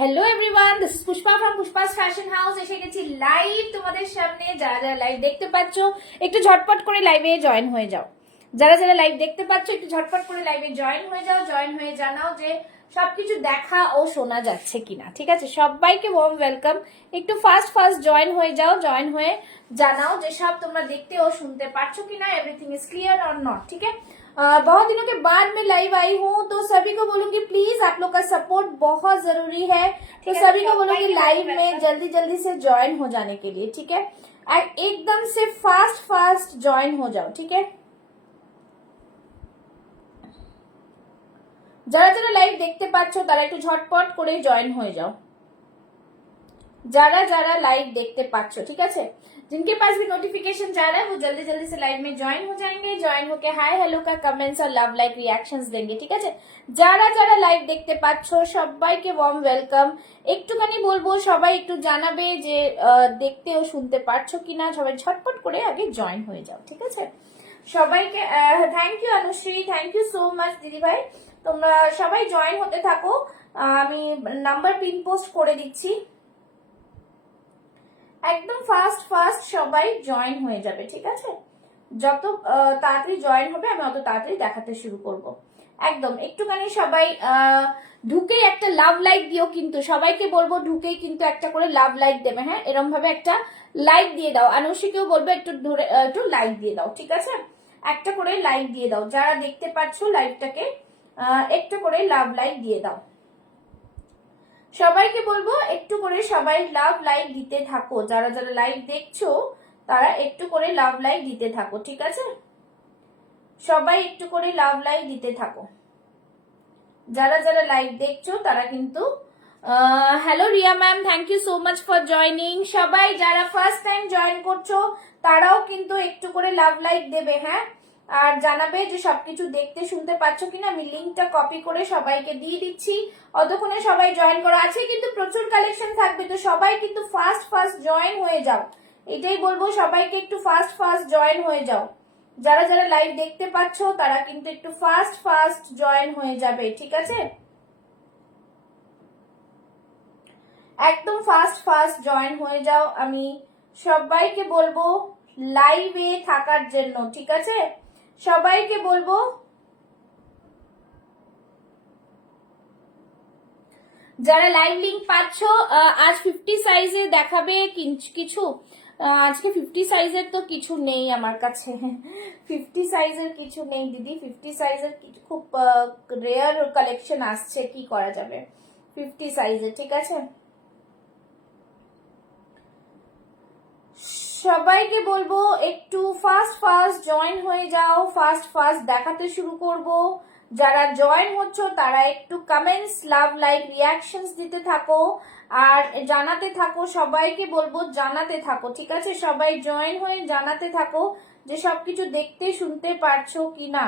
Hello everyone, this is Pushpa from Pushpa's fashion house. এসে গেছি live তোমাদের সামনে। যারা যারা লাইভ দেখতে পাচ্ছ একটু ঝটপট করে লাইভে জয়েন হয়ে যাও। যারা যারা লাইভ দেখতে পাচ্ছ একটু ঝটপট করে লাইভে জয়েন হয়ে যাও। জয়েন হয়ে জানাও যে সবকিছু দেখা ও শোনা যাচ্ছে কিনা। ঠিক আছে, সবাইকে ওয়ার্ম ওয়েলকাম। একটু ফাস্ট ফাস্ট জয়েন হয়ে যাও। জয়েন হয়ে জানাও যে সব তোমরা দেখতে ও শুনতে পাচ্ছ কিনা, एवरीथिंग इज क्लियर और नॉट। ठीक है, बहुत दिनों के बाद मैं लाइव आई हूँ तो सभी को बोलूंगी प्लीज आप लोग का सपोर्ट बहुत जरूरी है। तो सभी को बोलूंगी लाइव में जल्दी जल्दी से ज्वाइन हो जाने के लिए। ठीक है, और एकदम से फास्ट फास्ट ज्वाइन हो जाओ। ठीक है, যারা যারা লাইভ দেখতে পাচ্ছ তারা একটু ঝটপট করে জয়েন হয়ে যাও। যারা যারা লাइव देखते पाচ্ছ, ठीक है, जिनके पास भी नोटिफिकेशन जा रहा है वो जल्दी जल्दी से लाइव में ज्वाइन हो जाएंगे। ज्वाइन होके हाय हेलो का कमेंट्स और लव लाइक रिएक्शंस देंगे। ठीक है, যারা যারা লাইভ দেখতে পাচ্ছ সবাইকে ওয়ার্ম ওয়েলকাম। একটুখানি বলবো সবাই একটু জানাবে যে দেখতে ও শুনতে পাচ্ছ কিনা। সবাই ঝটপট করে আগে জয়েন হয়ে যাও। ঠিক আছে, সবাইকে thank you Anushree, thank you so much দিদি ভাই। তোমরা সবাই জয়েন হতে থাকো। আমি নাম্বার পিন পোস্ট করে দিচ্ছি। একদম ফাস্ট ফাস্ট সবাই জয়েন হয়ে যাবে। ঠিক আছে, যত তাড়াতাড়ি জয়েন হবে আমি অত তাড়াতাড়ি দেখাতে শুরু করব। একদম একটুখানি সবাই ঢুকেই একটা লাভ লাইক দিও, কিন্তু সবাইকে বলবো ঢুকেই কিন্তু একটা করে লাভ লাইক দেবে। হ্যাঁ, এরকম ভাবে একটা লাইক দিয়ে দাও। আনুষিকেও বলবো একটু ধরে একটু লাইক দিয়ে দাও। ঠিক আছে, একটা করে লাইক দিয়ে দাও। যারা দেখতে পাচ্ছ লাইভটাকে একটা করে লাভ লাইক দিয়ে দাও। সবাইকে বলবো একটু করে সবাই লাভ লাইক দিতে থাকো। যারা যারা লাইভ দেখছো তারা একটু করে লাভ লাইক দিতে থাকো। ঠিক আছে, সবাই একটু করে লাভ লাইক দিতে থাকো। যারা যারা লাইভ দেখছো তারা কিন্তু hello Riya ma'am, thank you so much for joining. সবাই যারা ফার্স্ট টাইম জয়েন করছো তারাও কিন্তু একটু করে লাভ লাইক দেবে। হ্যাঁ, আর জানাবে যে সবকিছু দেখতে শুনতে পাচ্ছ কিনা। আমি লিঙ্কটা কপি করে সবাইকে দিয়ে দিচ্ছি। অতক্ষণে সবাই জয়েন করা আছে, কিন্তু প্রচুর কালেকশন থাকবে, তো সবাই কিন্তু ফাস্ট ফাস্ট জয়েন হয়ে যাও। এটাই বলবো, সবাইকে একটু ফাস্ট ফাস্ট জয়েন হয়ে যাও। যারা যারা লাইভ দেখতে পাচ্ছ তারা কিন্তু একটু ফাস্ট ফাস্ট জয়েন হয়ে যাবে। ঠিক আছে, একদম ফাস্ট ফাস্ট জয়েন হয়ে যাও। আমি সবাইকে বলবো লাইভে থাকার জন্য। ঠিক আছে, সবাইকে বলবো যারা লাইভ লিংক পাচ্ছ আজ 50 সাইজে দেখাবে কিছু। আজকে 50 সাইজের তো কিছু নেই আমার কাছে। 50 সাইজের কিছু নেই দিদি। 50 সাইজের কিছু খুব রেয়ার কালেকশন আসছে, কি করা যাবে 50 সাইজের। ঠিক আছে, সবাইকে বলবো একটু ফাস্ট ফাস্ট জয়েন হয়ে যাও। ফাস্ট ফাস্ট দেখাতে শুরু করব। যারা জয়েন হচ্ছ তারা একটু কমেন্টস লাভ লাইক রিয়াকশনস দিতে থাকো আর জানাতে থাকো। সবাইকে বলবো জানাতে থাকো। ঠিক আছে, সবাই জয়েন হয়ে জানাতে থাকো যে সবকিছু দেখতে শুনতে পারছো কিনা।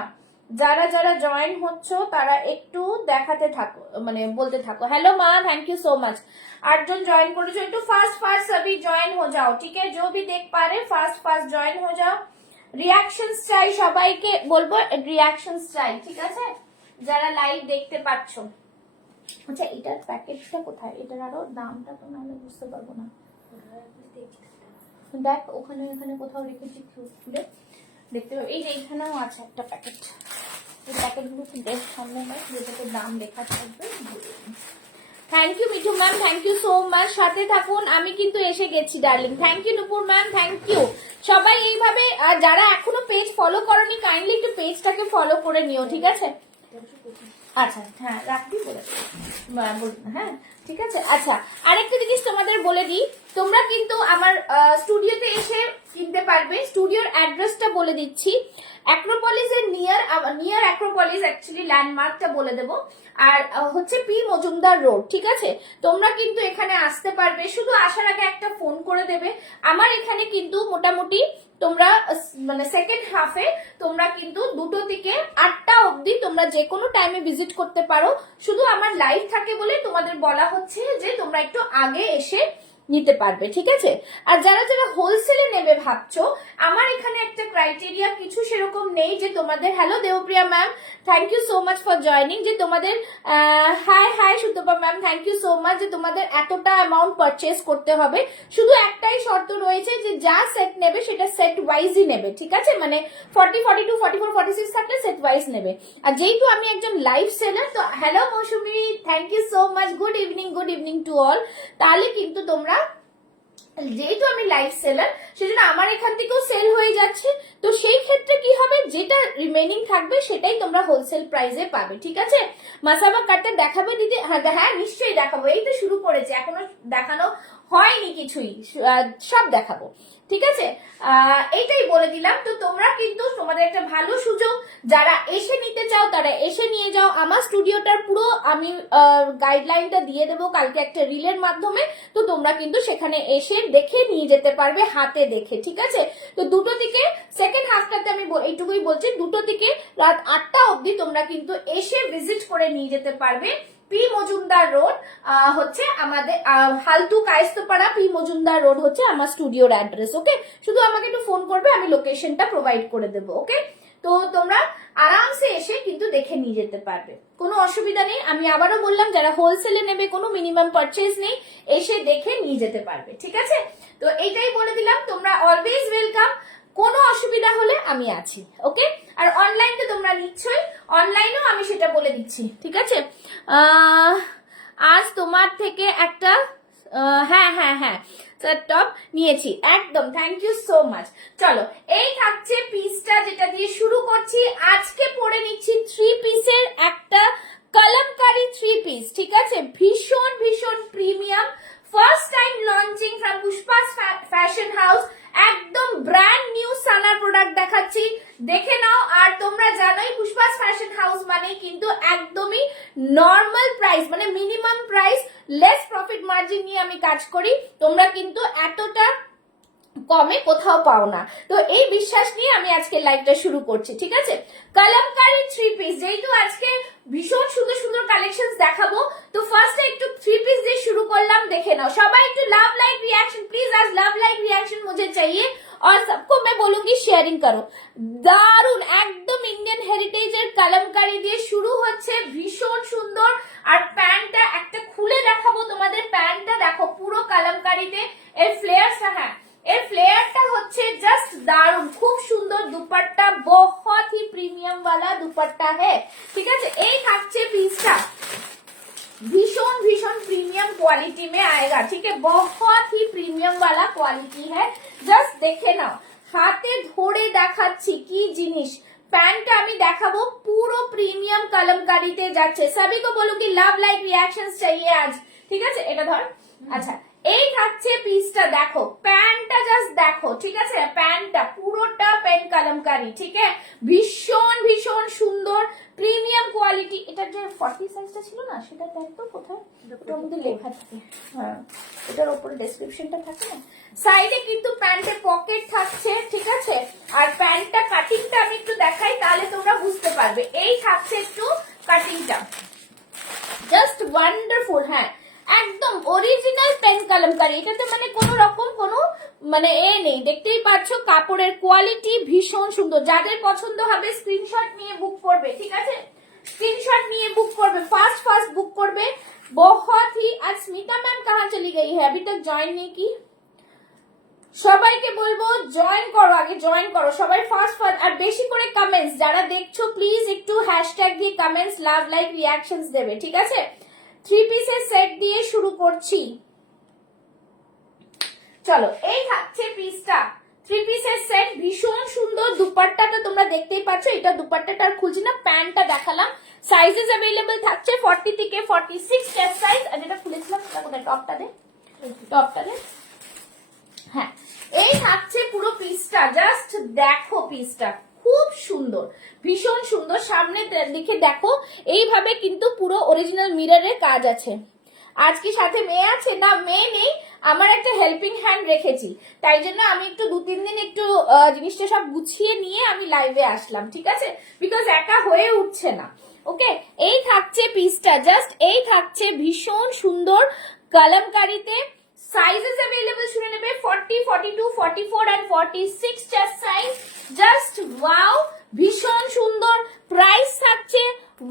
যারা যারা জয়েন হচ্ছ তারা একটু দেখাতে থাকো, মানে বলতে থাকো। हेलो माँ, थैंक यू सो मच। 8 जन ज्वाइन करेছো, একটু फास्ट फास्ट सभी ज्वाइन हो जाओ। ठीक है, जो भी देख पा रहे फास्ट फास्ट ज्वाइन हो जाओ। রিঅ্যাকশনস চাই, সবাইকে বলবো রিঅ্যাকশনস চাই। ঠিক আছে, যারা লাইভ দেখতে পাচ্ছ। আচ্ছা, এটার প্যাকেটটা কোথায়? এটার আরো দামটা তো নাহলে বুঝতে পারবো না। দেখ ওখানে ওখানে কোথাও রেখেছি, খুলে দেখতে পাবো। এই যে এখানেও আছে একটা প্যাকেট। এই প্যাকেটগুলো কি বেশ সামনে হয়, যেটাতে দাম লেখা থাকবে। Thank you Mithu ma'am, thank you so much. সাথে থাকুন, আমি কিন্তু এসে গেছি darling. Thank you Nupur ma'am, thank you. সবাই এইভাবে, আর যারা এখনো পেজ ফলো করনি কাইন্ডলি একটু পেজটাকে ফলো করে নিও। ঠিক আছে, আচ্ছা হ্যাঁ রাখবি বলে হ্যাঁ ঠিক আছে। আচ্ছা, আরেকটা জিনিস তোমাদের বলে দিই, তোমরা কিন্তু আমার স্টুডিওতে এসে কিনতে পারবে। স্টুডিওর অ্যাড্রেসটা বলে দিচ্ছি, অ্যাক্রোপলিসের নিয়ার অ্যাক্রোপলিস, অ্যাকচুয়ালি ল্যান্ডমার্কটা বলে দেবো। আর হচ্ছে পি মজুমদার রোড। ঠিক আছে, তোমরা কিন্তু এখানে আসতে পারবে। শুধু আসার আগে একটা ফোন করে দেবে। আমার এখানে কিন্তু মোটামুটি তোমরা মানে সেকেন্ড হাফে তোমরা কিন্তু 2টো থেকে 8টা অবধি তোমরা যে কোনো টাইমে ভিজিট করতে পারো। শুধু আমার লাইভ থাকে বলে তোমাদের বলা হচ্ছে যে তোমরা একটু আগে এসে নিতে পারবে, ঠিক আছে। আর যারা যারা হোলসেলে নেবে ভাবছো, আমার এখানে একটা ক্রাইটেরিয়া কিছু সেরকম নেই যে তোমাদের, hello Debpriya ma'am, thank you so much for joining, যে তোমাদের hi Sutapa ma'am, thank you so much, যে তোমাদের এতটা অ্যামাউন্ট পারচেস করতে হবে। শুধু একটাই শর্ত রয়েছে যে যা সেট নেবে সেটা সেট ওয়াইজই নেবে, ঠিক আছে। মানে 40, 42, 44, 46 থাকলে সেট ওয়াইজ নেবে। আর যেহেতু আমি একজন লাইভ সেলার, তো hello Mousumi, thank you so much, good evening to all. তাহলে কিন্তু তোমরা, যেহেতু আমি লাইভ সেলার, সেজন্য আমার এখান থেকেও সেল হয়ে যাচ্ছে, তো সেই ক্ষেত্রে কি হবে, যেটা রিমেইনিং থাকবে সেটাই তোমরা হোলসেল প্রাইসে পাবে, ঠিক আছে। মাসাবা কাটটা দেখাবে দিদি? হ্যাঁ নিশ্চয়ই দেখাবো, এই তো শুরু করেছে, এখনো দেখানো হয়নি কিছুই, সব দেখাবো, ঠিক আছে। এইটাই বলে দিলাম। তো তোমরা কিন্তু, তোমাদের একটা ভালো সুযোগ, যারা এসে নিতে চাও তারা এসে নিয়ে যাও। আমার স্টুডিওটার পুরো আমি গাইডলাইনটা দিয়ে দেবো কালকে একটা রিলের মাধ্যমে, তো তোমরা কিন্তু সেখানে এসে দেখে নিয়ে যেতে পারবে, হাতে দেখে, ঠিক আছে। তো দুটো থেকে, সেকেন্ড হাফটাতে আমি এইটুকুই বলছি, দুটো থেকে রাত 8টা অবধি তোমরা কিন্তু এসে ভিজিট করে নিয়ে যেতে পারবে। পি মজুমদার রোড হচ্ছে আমাদের, হালতু কায়স্তপাড়া, পি মজুমদার রোড হচ্ছে আমার স্টুডিওর অ্যাড্রেস, ওকে। শুধু আমাকে একটু ফোন করবে, আমি লোকেশনটা প্রোভাইড করে দেবো, ওকে। তো তোমরা আরামসে এসে কিন্তু দেখে নিয়ে যেতে পারবে, কোনো অসুবিধা নেই। আমি আবারও বললাম, যারা হোলসেলে নেবে কোনো মিনিমাম পারচেজ নেই, এসে দেখে নিয়ে যেতে পারবে, ঠিক আছে। তো এইটাই বলে দিলাম, তোমরা অলওয়েজ ওয়েলকাম, কোনো অসুবিধা হলে আমি আছি, ওকে। আর অনলাইন তো তোমরা নিচ্ছই, অনলাইনেও আমি সেটা বলে দিচ্ছি, ঠিক আছে। আজ তোমার থেকে একটা হ্যাঁ টপ নিয়েছি, একদম, থ্যাংক ইউ সো মাচ। চলো, এই থাকছে পিসটা, যেটা দিয়ে শুরু করছি। আজকে পরে নিচ্ছি 3 পিসের একটা কলমকারি 3 পিস, ঠিক আছে। ভীষণ ভীষণ premium, first time launching from Pushpa's fashion house, একদম ব্র্যান্ড নিউ সানার প্রোডাক্ট দেখাচ্ছি, দেখে নাও। আর তোমরা জানোই পুষ্পাস ফ্যাশন হাউস মানে কিন্তু একদমই নর্মাল প্রাইস, মানে minimum price, less profit margin নিয়ে আমি কাজ করি। তোমরা কিন্তু এতটা কমে কোথাও পাও না, তো এই বিশ্বাস নিয়ে আমি আজকে লাইভটা শুরু করছি, ঠিক আছে। কলমকারি 3 পিস, যেহেতু আজকে ভীষণ সুন্দর সুন্দর কালেকশন দেখাবো, তো ফার্স্টে একটু 3 পিস দিয়ে শুরু করলাম, দেখে নাও। সবাই একটু লাভ লাইক रिएक्शन प्लीज, आज लव लाइक रिएक्शन मुझे चाहिए, और सबको मैं बोलूंगी शेयरिंग करो। দারুন, একদম ইন্ডিয়ান হেরিটেজের কলমকারি দিয়ে শুরু হচ্ছে, ভীষণ সুন্দর। আর প্যান্টটা একটা খুলে দেখাবো তোমাদের, প্যান্টটা দেখো পুরো কলমকারিতে, এর ফ্লেয়ারটা, হ্যাঁ এর ফ্লেয়ারটা হচ্ছে জাস্ট দারুন, খুব সুন্দর। দুপাট্টা बहुत ही प्रीमियम वाला दुपट्टा है, ঠিক আছে। এই থাকছে পিসটা, भीषण भीषण प्रीमियम क्वालिटी में आएगा, ठीक है, बहुत ही प्रीमियम वाला क्वालिटी है। जस्ट देखे नाও, হাতে ধরে দেখাচ্ছি কি জিনিস। প্যান্টটা আমি দেখাবো, পুরো প্রিমিয়াম কলমকারিতে যাচ্ছে। সবই को बोलूंगी लव लाइक रिएक्शंस चाहिए आज, ঠিক আছে। এটা ধর, আচ্ছা এই থাকছে পিসটা, দেখো প্যান্টটা জাস্ট দেখো, ঠিক আছে। প্যান্টটা পুরোটা পেন কলমকারি, ঠিক আছে, ভীষণ ভীষণ সুন্দর প্রিমিয়াম কোয়ালিটি। এটা যে 40 সাইজটা ছিল না, সেটা দেখতো কোথায়, ওটার মধ্যে লেখা থাকে, হ্যাঁ এটার উপরে ডেসক্রিপশনটা থাকে না। সাইডে কিন্তু প্যান্টে পকেট থাকছে, ঠিক আছে। আর প্যান্টটা কাটিংটা আমি একটু দেখাই, তাহলে তোমরা বুঝতে পারবে। এই থাকছে একটু কাটিংটা, জাস্ট ওয়ান্ডারফুল, হ্যাঁ একদম অরিজিনাল পেন কলমকারি। এটাতে মানে কোনো রকম কোনো মানে নেই, দেখতেই পাচ্ছ কাপড়ের কোয়ালিটি ভীষণ সুন্দর। যাদের পছন্দ হবে স্ক্রিনশট নিয়ে বুক করবে, ঠিক আছে, স্ক্রিনশট নিয়ে বুক করবে, ফার্স্ট বুক করবে। बहुत ही, आज स्मिता मैम कहाँ चली गई है, अभी तक ज्वाइन नहीं की। সবাইকে বলবো জয়েন করো, আগে জয়েন করো সবাই ফার্স্ট। আর বেশি করে কমেন্টস, যারা দেখছো প্লিজ একটু হ্যাশট্যাগ দিয়ে কমেন্টস, লাভ লাইক রিঅ্যাকশনস দেবে, ঠিক আছে। 3 পিসের সেট দিয়ে শুরু করছি, চলো। এই থাকছে পিসটা, 3 পিসের সেট, ভীষণ সুন্দর। দুপাট্টাটা তোমরা দেখতেই পাচ্ছ, এটা দুপাট্টাটা আর খুলছি না, প্যান্টটা দেখালাম। সাইজেস अवेलेबल থাকছে 40 থেকে 46 চেস্ট সাইজ। আর যেটা খুলেছিলাম সেটা কোথায়, টপটা দে, টপটা দে, হ্যাঁ এই থাকছে পুরো পিসটা, জাস্ট দেখো পিসটা খুব সুন্দর, ভীষণ সুন্দর। সামনে দিকে দেখো, এইভাবে কিন্তু পুরো অরিজিনাল মিররের কাজ আছে। আজ কি সাথে মেয়ে আছে? না মেয়ে নেই, আমার একটা হেল্পিং হ্যান্ড রেখেছি, তাই জন্য আমি একটু 2-3 দিন একটু জিনিসটা সব গুছিয়ে নিয়ে আমি লাইভে আসলাম, ঠিক আছে, বিকজ একা হয়ে উঠছে না, ওকে। এই থাকছে পিসটা, জাস্ট এই থাকছে ভীষণ সুন্দর কলমকারিতে, সাইজেস अवेलेबल শুনে নেবে 40, 42, 44 and 46 chest size. Just wow, ভীষণ সুন্দর। প্রাইস থাকছে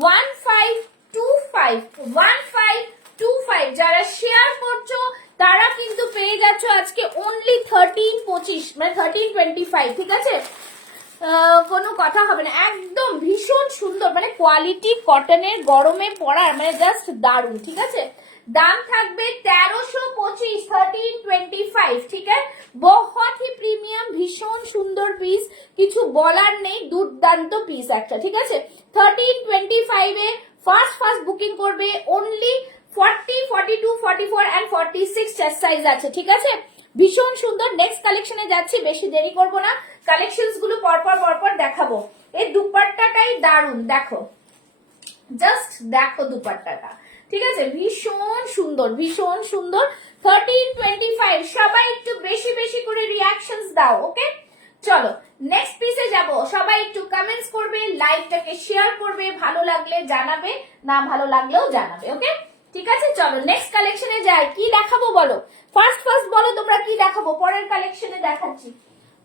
1525, 1525। যারা শেয়ার করছো তারা কিন্তু পেয়ে যাচ্ছ আজকে অনলি 1325, মানে 1325, ঠিক আছে? কোনো কথা হবে না, একদম ভীষণ সুন্দর, মানে কোয়ালিটি কটনের, গরমে পরার, মানে জাস্ট দারুন, ঠিক আছে? দাম থাকবে 1325, 1325, ঠিক আছে? বহুত হি প্রিমিয়াম, ভীষণ সুন্দর পিস, কিছু বলার নেই, দুর্দান্ত পিস একটা, ঠিক আছে? 1325 এ ফার্স্ট বুকিং করবে। অনলি 40, 42, 44 and 46 চেস্ট সাইজ আছে, ঠিক আছে? ভীষণ সুন্দর। নেক্সট কালেকশনে যাচ্ছি, বেশি দেরি করব না, কালেকশনস গুলো পরপর দেখাবো। এই দুপাট্টাটাই দারুন, দেখো, জাস্ট দেখো দুপাট্টাটা, ঠিক আছে? ভীষণ সুন্দর, ভীষণ সুন্দর। 1325। সবাই একটু বেশি করে রিয়াকশনস দাও, ওকে? চলো নেক্সট পিসে যাব। সবাই একটু কমেন্টস করবে, লাইভটাকে শেয়ার করবে, ভালো লাগলে জানাবে, না ভালো লাগলেও জানাবে, ওকে? ঠিক আছে, চলো নেক্সট কালেকশনে যাই। কি দেখাবো বলো? ফার্স্ট বলো তোমরা কি দেখাবো, পরের কালেকশনে দেখাচ্ছি।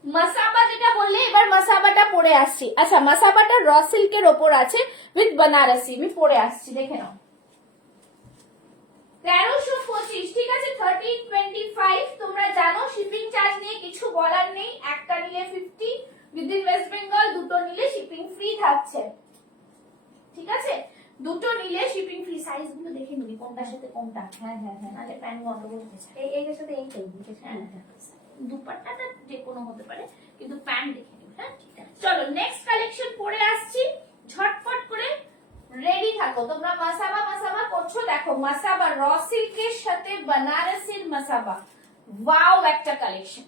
মাসাবা যেটা বললে, এবার মাসাবাটা পরে আসছি। আচ্ছা, মাসাবাটা র সিল্কের ওপর আছে উইথ বানারসি, আমি পরে আসছি, দেখে নাও। 1325, ঠিক আছে? 1325। তোমরা জানো শিপিং চার্জ নিয়ে কিছু বলার নেই, একটা নিলে 50 উইদিন ওয়েস্ট বেঙ্গল, দুটো নিলে শিপিং ফ্রি থাকছে, ঠিক আছে? দুটো নিলে শিপিং ফ্রি। সাইজ গুলো দেখে নিবি কোনটার সাথে কোনটা। হ্যাঁ, আরে প্যান্ট গন্ডগোল হয়েছে, এইটার সাথে এই টাইপ, হ্যাঁ, দুপাট্টাটা যে কোনো হতে পারে, কিন্তু প্যান্ট দেখে নিবি, হ্যাঁ? চলো নেক্সট কালেকশন পরে আসছি, ঝটপট করে রেডি থাকো তোমরা। মাসাবা করছো, দেখো মাসাবা র সিল্কের সাথে বানারসির মাসাবা, ওয়াও একটা কালেকশন,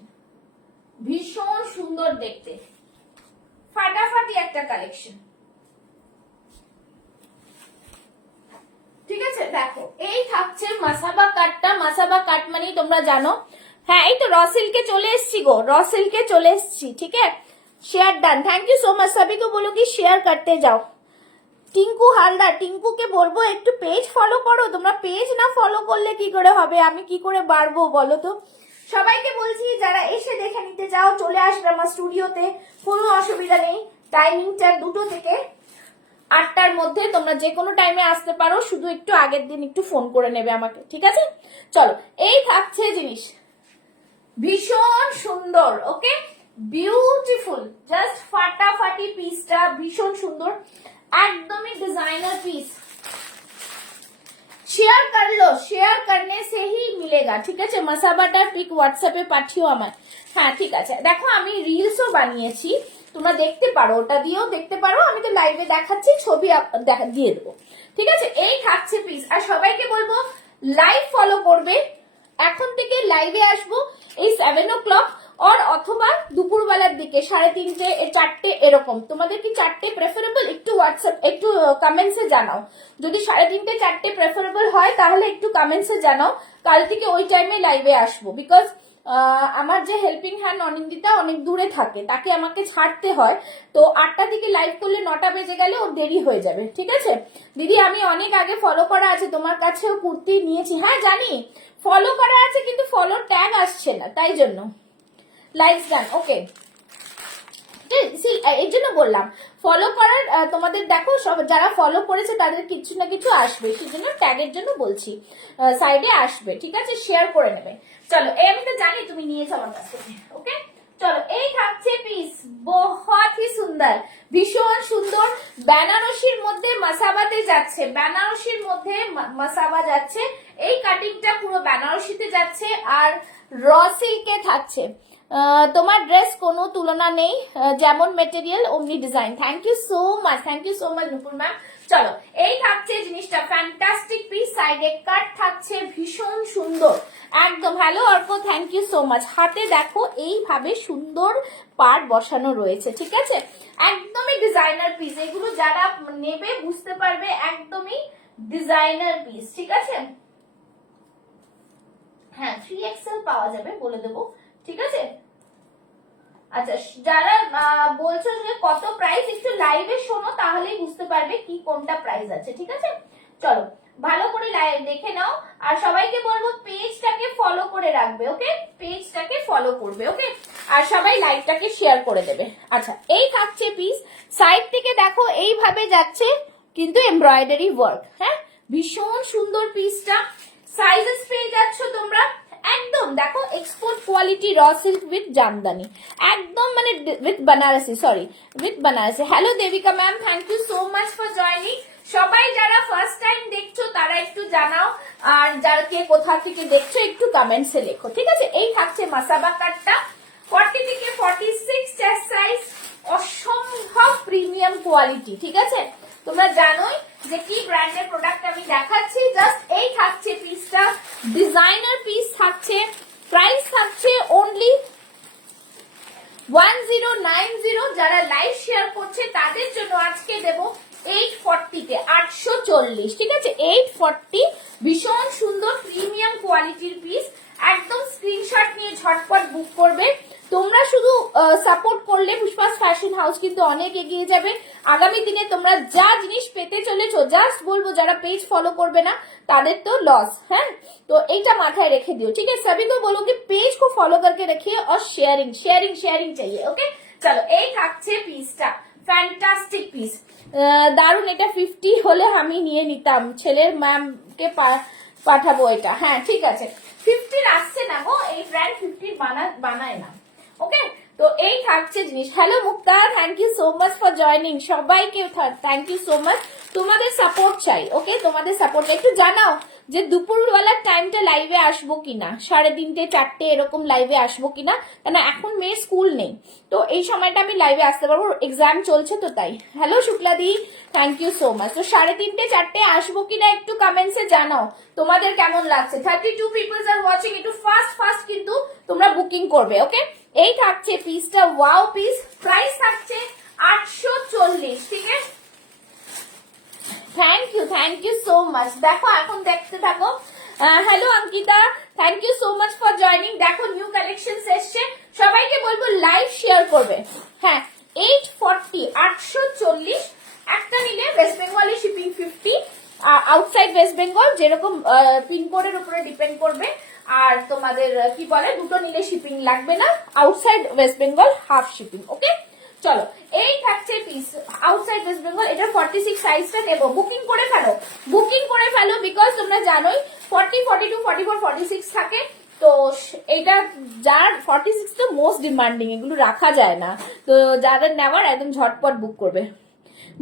ভীষণ সুন্দর দেখতে, ফাটাফাটি একটা কালেকশন, ঠিক আছে? দেখো এই থাকছে মাসাবা কাটটা। মাসাবা কাট মানে তোমরা জানো, হ্যাঁ এই তো র সিল্কে চলে এসছি গো, র সিল্কে চলে এসছি, ঠিক আছে? Share done, thank you so much. सभी को बोलो कि शेयर करते जाओ। টিঙ্কু হালদার, টিঙ্কুকে বলবো একটু পেজ ফলো করো। তোমরা পেজ না ফলো করলে কি করে হবে, আমি কি করে বাড়বো বলো তো? সবাইকে বলছি যারা এসে দেখে নিতে চাও চলে আসবে আমার স্টুডিওতে, কোনো অসুবিধা নেই। টাইমিংটা 2টো থেকে 8টার মধ্যে, তোমরা যে কোনো টাইমে আসতে পারো, শুধু একটু আগের দিন একটু ফোন করে নেবে আমাকে, ঠিক আছে? চলো এই থাকছে জিনিস, ভীষণ সুন্দর, ওকে? বিউটিফুল, জাস্ট ফাটাফাটি পিসটা, ভীষণ সুন্দর, एकदमी डिजाइनर पीस। शेयर कर लो, शेयर करने से ही मिलेगा, ঠিক আছে? মাসাবাটার পিক হোয়াটসঅ্যাপে পাঠিও আমার। হ্যাঁ ঠিক আছে, দেখো আমি রিলসও বানিয়েছি, তোমরা দেখতে পারো, ওটা দিয়েও দেখতে পারো, আমি তো লাইভে দেখাচ্ছি, ছবি দিয়ে দেবো, ঠিক আছে? এই থাকছে পিস। আর সবাইকে বলবো লাইভ ফলো করবে, এখন থেকে লাইভে আসবো এই 7 o'clock और অথবা দুপুরবেলার দিকে 3:30, 4টে এরকম। তোমাদের কি 4টে প্রেফারেবল? একটু হোয়াটসঅ্যাপ, একটু কমেন্টসে জানাও। যদি 3:30, 4টে প্রেফারেবল হয় তাহলে একটু কমেন্টসে জানাও, কাল থেকে ওই টাইমে লাইভে আসবো। বিকজ আমার যে হেল্পিং হ্যান্ড অনিন্দিতা অনেক দূরে থাকে, তাকে আমাকে ছাড়তে হয়, তো 8টা থেকে লাইভ করলে 9টা বেজে গেলে ওর দেরি হয়ে যাবে, ঠিক আছে? দিদি আমি অনেক আগে ফলো করা আছে, তোমার কাছেও কুর্তি নিয়েছি, হ্যাঁ জানি ফলো করা আছে, কিন্তু ফলো ট্যাগ আসছে না, তাই জন্য। লাইকস ডান, ওকে? এই জন্য বললাম ফলো করার, তোমাদের দেখো সব যারা ফলো করেছে তাদের কিছু না কিছু আসবে, সেই জন্য ট্যাগের জন্য বলছি, সাইডে আসবে, ঠিক আছে? শেয়ার করে নেবে। চলো এই আমি তো জানি তুমি নিয়েছো আমার কাছ থেকে, ওকে? চলো এই থাকছে পিস, বহুত হি সুন্দর, ভীষণ সুন্দর, বেনারসির মধ্যে মাসাবাতে যাচ্ছে, বেনারসির মধ্যে মাসাবা যাচ্ছে, এই কাটিংটা পুরো বেনারসিতে যাচ্ছে, আর র সিল্কে থাকছে। তোমার ড্রেস কোনো তুলনা নেই, যেমন মেটেরিয়াল অমনি design. Thank you so much, thank you so much Nupur ma'am. চলো এই থাকছে জিনিসটা, ফ্যান্টাস্টিক পিস, সাইডে কাট থাকছে, ভীষণ সুন্দর একদম। Hello Arko, thank you so much. হাতে দেখো এইভাবে সুন্দর পার্ট বসানো রয়েছে, ঠিক আছে? একদমই ডিজাইনার পিস, এগুলো যারা নেবে বুঝতে পারবে, একদমই ডিজাইনার পিস, ঠিক আছে? হ্যাঁ 3XL পাওয়া যাবে, বলে দেবো, ঠিক আছে? আচ্ছা যারা বলছো যে কত প্রাইস, একটু লাইভে শোনো, তাহলেই বুঝতে পারবে কি কোনটা প্রাইস আছে, ঠিক আছে? চলো ভালো করে দেখে নাও। আর সবাইকে বলবো পেজটাকে ফলো করে রাখবে, ওকে, পেজটাকে ফলো করবে, ওকে, আর সবাই লাইভটাকে শেয়ার করে দেবে। আচ্ছা, এই থাকছে পিস, সাইড থেকে দেখো এইভাবে যাচ্ছে কিন্তু এমব্রয়ডারি ওয়ার্ক, হ্যাঁ, ভীষণ সুন্দর পিসটা। সাইজেস পেয়ে যাচ্ছ তোমরা একদম, দেখো এক্সপোর্ট কোয়ালিটি র সিল্ক উইথ জামদানি, একদম মানে with Banarasi, sorry with Banarasi. Hello Debika ma'am, thank you so much for joining. সবাই যারা ফার্স্ট টাইম দেখছো তারা একটু জানাও, আর যারা কে কোথা থেকে দেখছো একটু কমেন্টসে লেখো, ঠিক আছে। এই থাকছে মাসাবা কাটটা, 40 থেকে 46 চেস্ট সাইজ, অসম্ভব প্রিমিয়াম কোয়ালিটি, ঠিক আছে। তোমরা জানোই যে কি ব্র্যান্ডের প্রোডাক্ট আমি দেখাচ্ছি। জাস্ট এই থাকছে পিসটা, ডিজাইনার পিস থাকছে, প্রাইস থাকছে অনলি 1090। যারা লাইভ শেয়ার করছে তাদের জন্য আজকে দেব 840 তে, 840, ঠিক আছে, 840। ভীষণ সুন্দর প্রিমিয়াম কোয়ালিটির পিস, একদম স্ক্রিনশট নিয়ে ঝটপট বুক করবে। তোমরা শুধু সাপোর্ট করলে পুষ্পাস ফ্যাশন হাউস কিন্তু অনেক এগিয়ে যাবে। আগামী দিনে তোমরা যা জিনিস পেতে চলেছো, জাস্ট বলবো যারা পেজ ফলো করবে না তাদের তো লস, হ্যাঁ, তো এইটা মাথায় রেখে দিও, ঠিক আছে। सभी को बोलो कि पेज को फॉलो करके रखिए और शेयरिंग शेयरिंग शेयरिंग चाहिए, ओके। চলো, এই থাকছে পিসটা, ফ্যান্টাস্টিক পিস, দারুন। এটা 50 হলে আমি নিয়ে নিতাম, ছেলের ম্যামকে পাঠাবো এটা, হ্যাঁ ঠিক আছে। 50 আসছে না গো, এই ব্র্যান্ড 50 বানায় না, ওকে। তো এই থাকছে জিনিস। Hello Mukta, thank you so much for joining. সবাইকে থ্যাংক ইউ সো মাচ, তোমাদের সাপোর্ট চাই, ওকে, তোমাদের সাপোর্ট একটু জানাও যে দুপুরবেলার টাইমটা লাইভে আসবো কিনা, 3:30 4টে এরকম লাইভে আসবো কিনা, কেন এখন মেয়ের স্কুল নেই, তো এই সময়টা আমি লাইভে আসতে পারবো, এক্সাম চলছে তো তাই। হ্যালো শুক্লাদি, থ্যাংক ইউ সো মাচ। তো 3:30 4টে আসবো কিনা একটু কমেন্টসে জানাও তোমাদের কেমন লাগছে। 32 পিপলস আর ওয়াচিং, একটু ফাস্ট ফাস্ট কিন্তু তোমরা বুকিং করবে, ওকে। এই থাকছে পিসটা, ওয়াও পিস, প্রাইস থাকছে 840, ঠিক আছে। Thank you so much. দেখো এখন দেখতে থাকো। Hello Ankita, thank you so much for joining. দেখো নিউ কালেকশন এসছে, সবাইকে বলবো লাইভ শেয়ার করবে, হ্যাঁ। 840, 840, একটা নিলে ওয়েস্ট বেঙ্গলে শিপিং 50, আউটসাইড ওয়েস্ট বেঙ্গল যেরকম পিনকোডের উপরে ডিপেন্ড করবে, আর তোমাদের কি বলে দুটো নিলে শিপিং লাগবে না, outside West Bengal half shipping, okay. চলো, এই থাকছে পিস আউটসাইড ওয়েস্ট বেঙ্গল, এটা 46 সাইজটা নেবো, বুকিং করে ফেলো, বুকিং করে ফেলো, বিকজ তোমরা জানোই 40, 42, 44, 46 থাকে, তো এটা যার 46 তো মোস্ট ডিমান্ডিং, এগুলো রাখা যায় না, তো যাদের নেওয়ার একদম ঝটপট বুক করবে।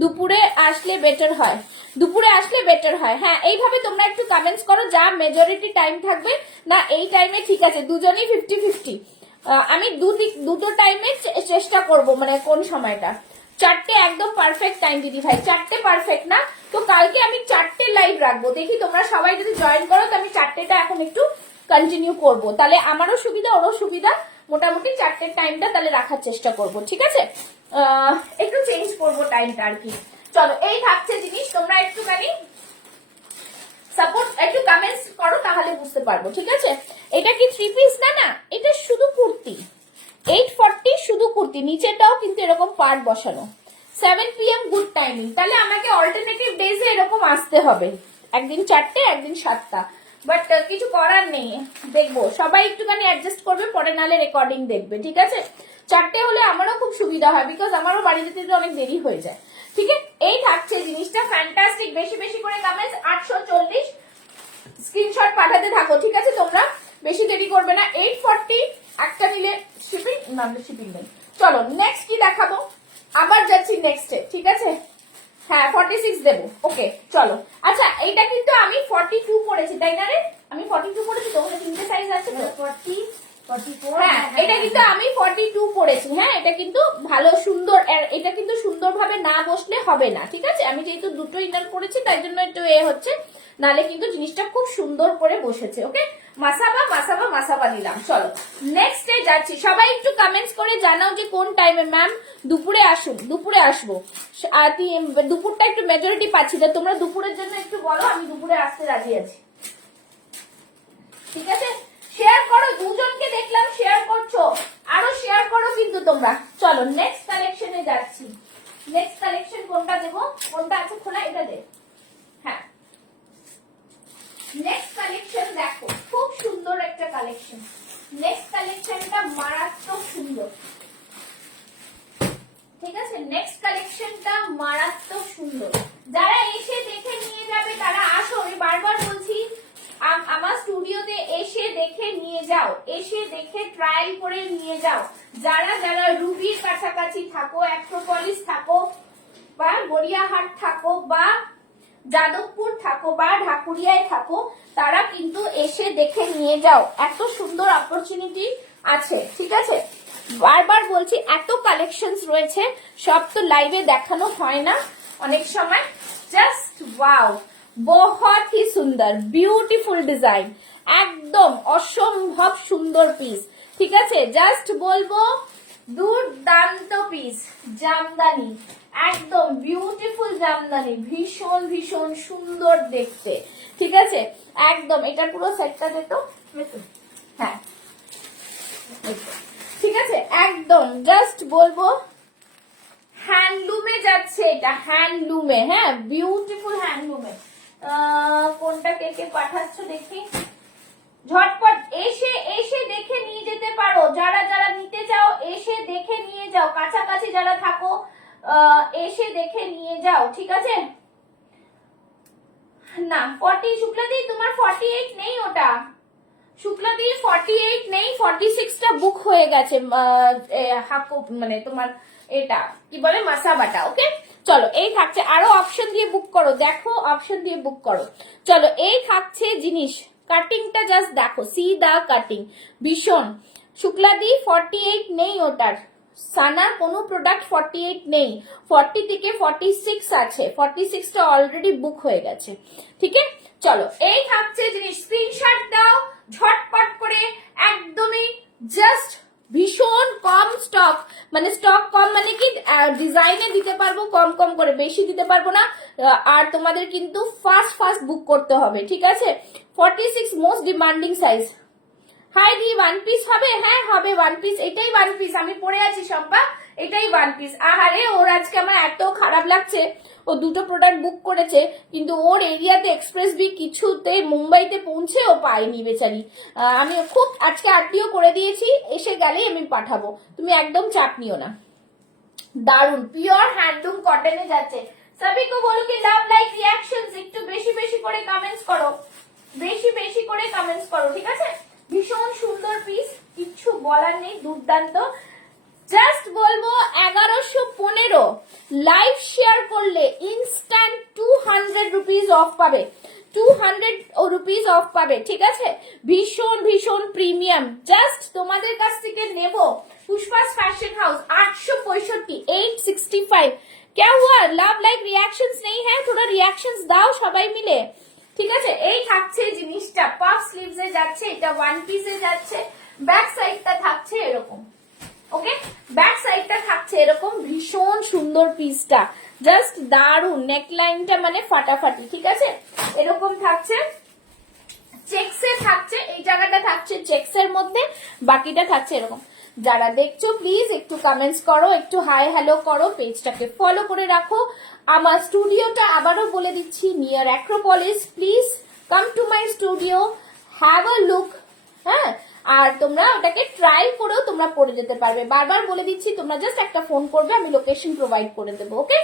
দুপুরে আসলে বেটার হয়, দুপুরে আসলে বেটার হয়, হ্যাঁ। এইভাবে তোমরা একটু কমেন্টস করো, যা মেজরিটি টাইম থাকবে না এই টাইমে, ঠিক আছে, দুজনেই 50-50। আমি দুটো টাইমে চেষ্টা করব, মানে কোন সময়টা, 4টে একদম পারফেক্ট টাইম দিদি ভাই, 4টে পারফেক্ট না, তো কালকে আমি 4টে লাইভ রাখবো, দেখি তোমরা সবাই যদি জয়েন করো তো আমি 4টেটা এখন একটু কন্টিনিউ করব, তাহলে আমারও সুবিধা ওরও সুবিধা, মোটামুটি 4টের টাইমটা তাহলে রাখার চেষ্টা করব, ঠিক আছে। একটু চেঞ্জ করবো টাইমটা আর কি। চলো, এই থাকছে জিনিস, তোমরা একটুখানি সাপোর্ট একটু কমেন্টস করো তাহলে বুঝতে পারবো, ঠিক আছে। এটা কি 3 পিস না, না এটা শুধু কুর্তি, 840 শুধু কুর্তি, নিচেটাও কিন্তু এরকম পার্ট বসানো, 7 PM গুড টাইমিং, তাহলে আমাকে অল্টারনেটিভ ডেজে এরকম আসতে হবে, একদিন 4টে একদিন 7টা, বাট কিছু করার নেই, দেখবো সবাই একটুখানি অ্যাডজাস্ট করবে, পরে নালে রেকর্ডিং দেখবে, ঠিক আছে। 4টে হলে আমারও খুব সুবিধা হয়, বিকজ আমারও বাড়ি যেতে অনেক দেরি হয়ে যায়, ঠিক আছে। এই থাকছে জিনিসটা, ফ্যান্টাস্টিক, বেশি বেশি করে কমেন্টস, 840 স্ক্রিনশট পাঠাতে থাকো, ঠিক আছে, তোমরা বেশি দেরি করবে না। 840 একটা নিলে শিপিং, না শিপিং নেই। চলো নেক্সট কি দেখাবো, আবার যাচ্ছি নেক্সটে, ঠিক আছে, হ্যাঁ 46 দেবো, ওকে। চলো, আচ্ছা এইটা কিন্তু আমি 42 পড়েছি, তাই না রে, আমি 42 পড়েছি, তো ওখানে 3টে সাইজ আছে তো, 40, 44, হ্যাঁ এটা কিন্তু আমি 42 পড়েছি, হ্যাঁ এটা কিন্তু ভালো সুন্দর, এটা কিন্তু সুন্দরভাবে না বসলে হবে না, ঠিক আছে। আমি যেহেতু দুটো ইনার করেছি তাই জন্য একটু হচ্ছে, নালে কিন্তু জিনিসটা খুব সুন্দর করে বসেছে, ওকে। মাসাবা মাসাবা মাসাবা নিলাম। চলো নেক্সট ডে যাচ্ছি, সবাই একটু কমেন্টস করে জানাও যে কোন টাইমে। ম্যাম দুপুরে আসুন, দুপুরে আসবো, দুপুরটা একটু মেজরিটি পাচ্ছি না, তোমরা দুপুরের জন্য একটু বলো, আমি দুপুরে আসতে রাজি আছি, ঠিক আছে। শেয়ার করো, দুজনকে দেখলাম শেয়ার করছো, আরো শেয়ার করো কিন্তু তোমরা। চলো নেক্সট কালেকশনে যাচ্ছি, নেক্সট কালেকশন কোনটা দেবো, কোনটা আছে খোলা, এটা দে, হ্যাঁ কালেকশন দেখো, খুব সুন্দর একটা কালেকশন। নেক্সট কালেকশনটা মারাত্মক সুন্দর, ঠিক আছে? নেক্সট কালেকশনটা মারাত্মক সুন্দর। যারা এসে দেখে নিয়ে যাবে তারা আসো, আমি বারবার বলছি আমার স্টুডিওতে এসে দেখে নিয়ে যাও, এসে দেখে ট্রায়াল করে নিয়ে যাও। যারা যারা রুবির কাছাকাছি থাকো, অ্যাক্রোপলিস থাকো, বা গড়িয়াহাট থাকো, বা যাদবপুর থাকো, বা ঢাকুরিয়ায় থাকো, তারা কিন্তু এসে দেখে নিয়ে যাও। এত সুন্দর অপরচুনিটি আছে, ঠিক আছে? বারবার বলছি এত কালেকশনস রয়েছে, সব তো লাইভে দেখানো হয় না অনেক সময়। জাস্ট ওয়াও, বহুত হি সুন্দর, বিউটিফুল ডিজাইন, একদম অসম্ভব সুন্দর পিস, ঠিক আছে? জাস্ট বলবো দুর্দান্ত পিস, জামদানি, একদম বিউটিফুল জামদানি, ভীষণ ভীষণ সুন্দর দেখতে, ঠিক আছে? একদম এটা পুরো সেটটা দেখো, হ্যাঁ ঠিক আছে? একদম জাস্ট বলবো হ্যান্ডলুমে যাচ্ছে এটা, হ্যান্ডলুমে, হ্যাঁ বিউটিফুল হ্যান্ডলুমে। কোনটা কে কে পাঠাচ্ছ দেখি, ঝটপট এসে এসে দেখে নিয়ে যেতে পারো। যারা যারা নিতে চাও এসে দেখে নিয়ে যাও, কাছাকাছি যারা থাকো এসে দেখে নিয়ে যাও, ঠিক আছে? না 40 শুক্লাদি তোমার 48 নেই, ওটা শুক্লাদি 48 নেই, 46টা বুক হয়ে গেছে, মানে তোমার এটা কি বলে মাসাবাটা। ওকে চলো, এই থাকছে, আরো অপশন দিয়ে বুক করো, দেখো অপশন দিয়ে বুক করো। চলো এই থাকছে জিনিস, কাটিংটা জাস্ট দেখো, সি দা কাটিং, ভীষণ। শুক্লাদি 48 নেই ওটার, সানার কোনো প্রোডাক্ট 48 নেই, 40 থেকে 46 আছে, 46টা অলরেডি বুক হয়ে গেছে, ঠিক আছে? চলো এই থাকছে জিনিস, স্ক্রিনশট দাও ঝটপট করে, একদমই জাস্ট ভীষণ কম স্টক, মানে স্টক কম মানে কি ডিজাইনে দিতে পারবো কম কম করে, বেশি দিতে পারবো না। আর তোমাদের কিন্তু ফাস্ট ফাস্ট বুক করতে হবে, ঠিক আছে? 46 মোস্ট ডিমান্ডিং সাইজ। হাই দি ওয়ান পিস হবে? হ্যাঁ হবে ওয়ান পিস, এটাই ওয়ান পিস, আমি পরে আছি সম্পা, এটাই ওয়ান পিস। আহারে ওর আজকে আমার এত খারাপ লাগছে, ও দুটো প্রোডাক্ট বুক করেছে কিন্তু ওর এরিয়াতে এক্সপ্রেস বি কিছুতে মুম্বাইতে পৌঁছে ও পায়নি বেচারি। আমি খুব আজকে আরটিও করে দিয়েছি, এসে গেলেই আমি পাঠাবো, তুমি একদম চাপ নিও না। দারুন পিওর হ্যান্ডলুম কটনে যাচ্ছে। সবিকো বলো কি লাভ লাইক রিঅ্যাকশনস, একটু বেশি বেশি করে কমেন্টস করো, বেশি বেশি করে কমেন্টস করো, ঠিক আছে? ভীষণ সুন্দর পিস, কিচ্ছু বলার নেই, দুর্দান্ত। জাস্ট বলবো 1115 লাইভ শেয়ার করলে ইনস্ট্যান্ট 200 রুপিস অফ পাবে, 200 রুপিস অফ পাবে, ঠিক আছে? ভীষণ ভীষণ প্রিমিয়াম, জাস্ট তোমাদের কাছ থেকে নেব পুষ্পাস ফ্যাশন হাউস 865, 865। क्या हुआ? লাভ লাইক রিঅ্যাকশনস নেই? হ্যাঁ থোড়া রিঅ্যাকশনস দাও সবাই মিলে, ঠিক আছে? এই থাকছে জিনিসটা, পাফ স্লিভস এ যাচ্ছে, এটা ওয়ান পিসে যাচ্ছে, ব্যাক সাইডটা থাকছে এরকম, ওকে? ব্যাক সাইডটা থাকছে এরকম, ভীষণ সুন্দর পিসটা, জাস্ট দারুন, নেকলাইনটা মানে ফাটাফাটি, ঠিক আছে? এরকম থাকছে, চেকসের থাকছে, এই জায়গাটা থাকছে চেকসের মধ্যে, বাকিটা থাকছে এরকম। যারা দেখছো প্লিজ একটু কমেন্টস করো, একটু হাই হ্যালো করো, পেজটাকে ফলো করে রাখো। আমার স্টুডিওটা আবারও বলে দিচ্ছি, near Acropolis, please come to my studio, have a look, হ্যাঁ? আর তোমরা ওটাকে ট্রাই করেও তোমরা পড়ে যেতে পারবে, বারবার বলে দিচ্ছি, তোমরা জাস্ট একটা ফোন করবে, আমি লোকেশন প্রোভাইড করে দেবো, ওকে?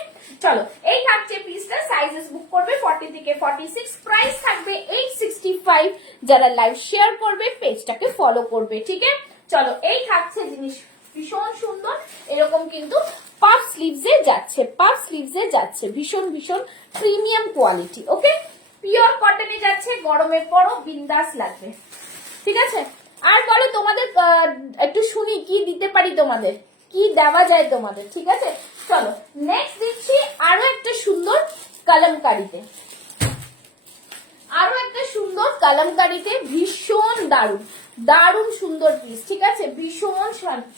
চলো এই থাকছে পিসটা, সাইজেস বুক করবে 40 থেকে 46, প্রাইস থাকবে 865। যারা লাইভ শেয়ার করবে পেজটাকে ফলো করবে, ঠিক আছে? চলো এই থাকছে জিনিস, ভীষণ সুন্দর, এরকম কিন্তু পাফ স্লিভস এ যাচ্ছে, পাফ স্লিভস এ যাচ্ছে, ভীষণ ভীষণ প্রিমিয়াম কোয়ালিটি, ওকে? পিওর কটনে যাচ্ছে, গরমে পরো বিন্দাস লাগবে, ঠিক আছে? আর বলো তোমাদের একটু শুনি কি দিতে পারি, তোমাদের কি দেওয়া যায় তোমাদের, ঠিক আছে? চলো নেক্সট দিচ্ছি আরো একটা সুন্দর কালামকারীতে, আরো একটা সুন্দর কালামকারীতে, ভীষণ দারুন দারুন সুন্দর পিস, ঠিক আছে? ভীষণ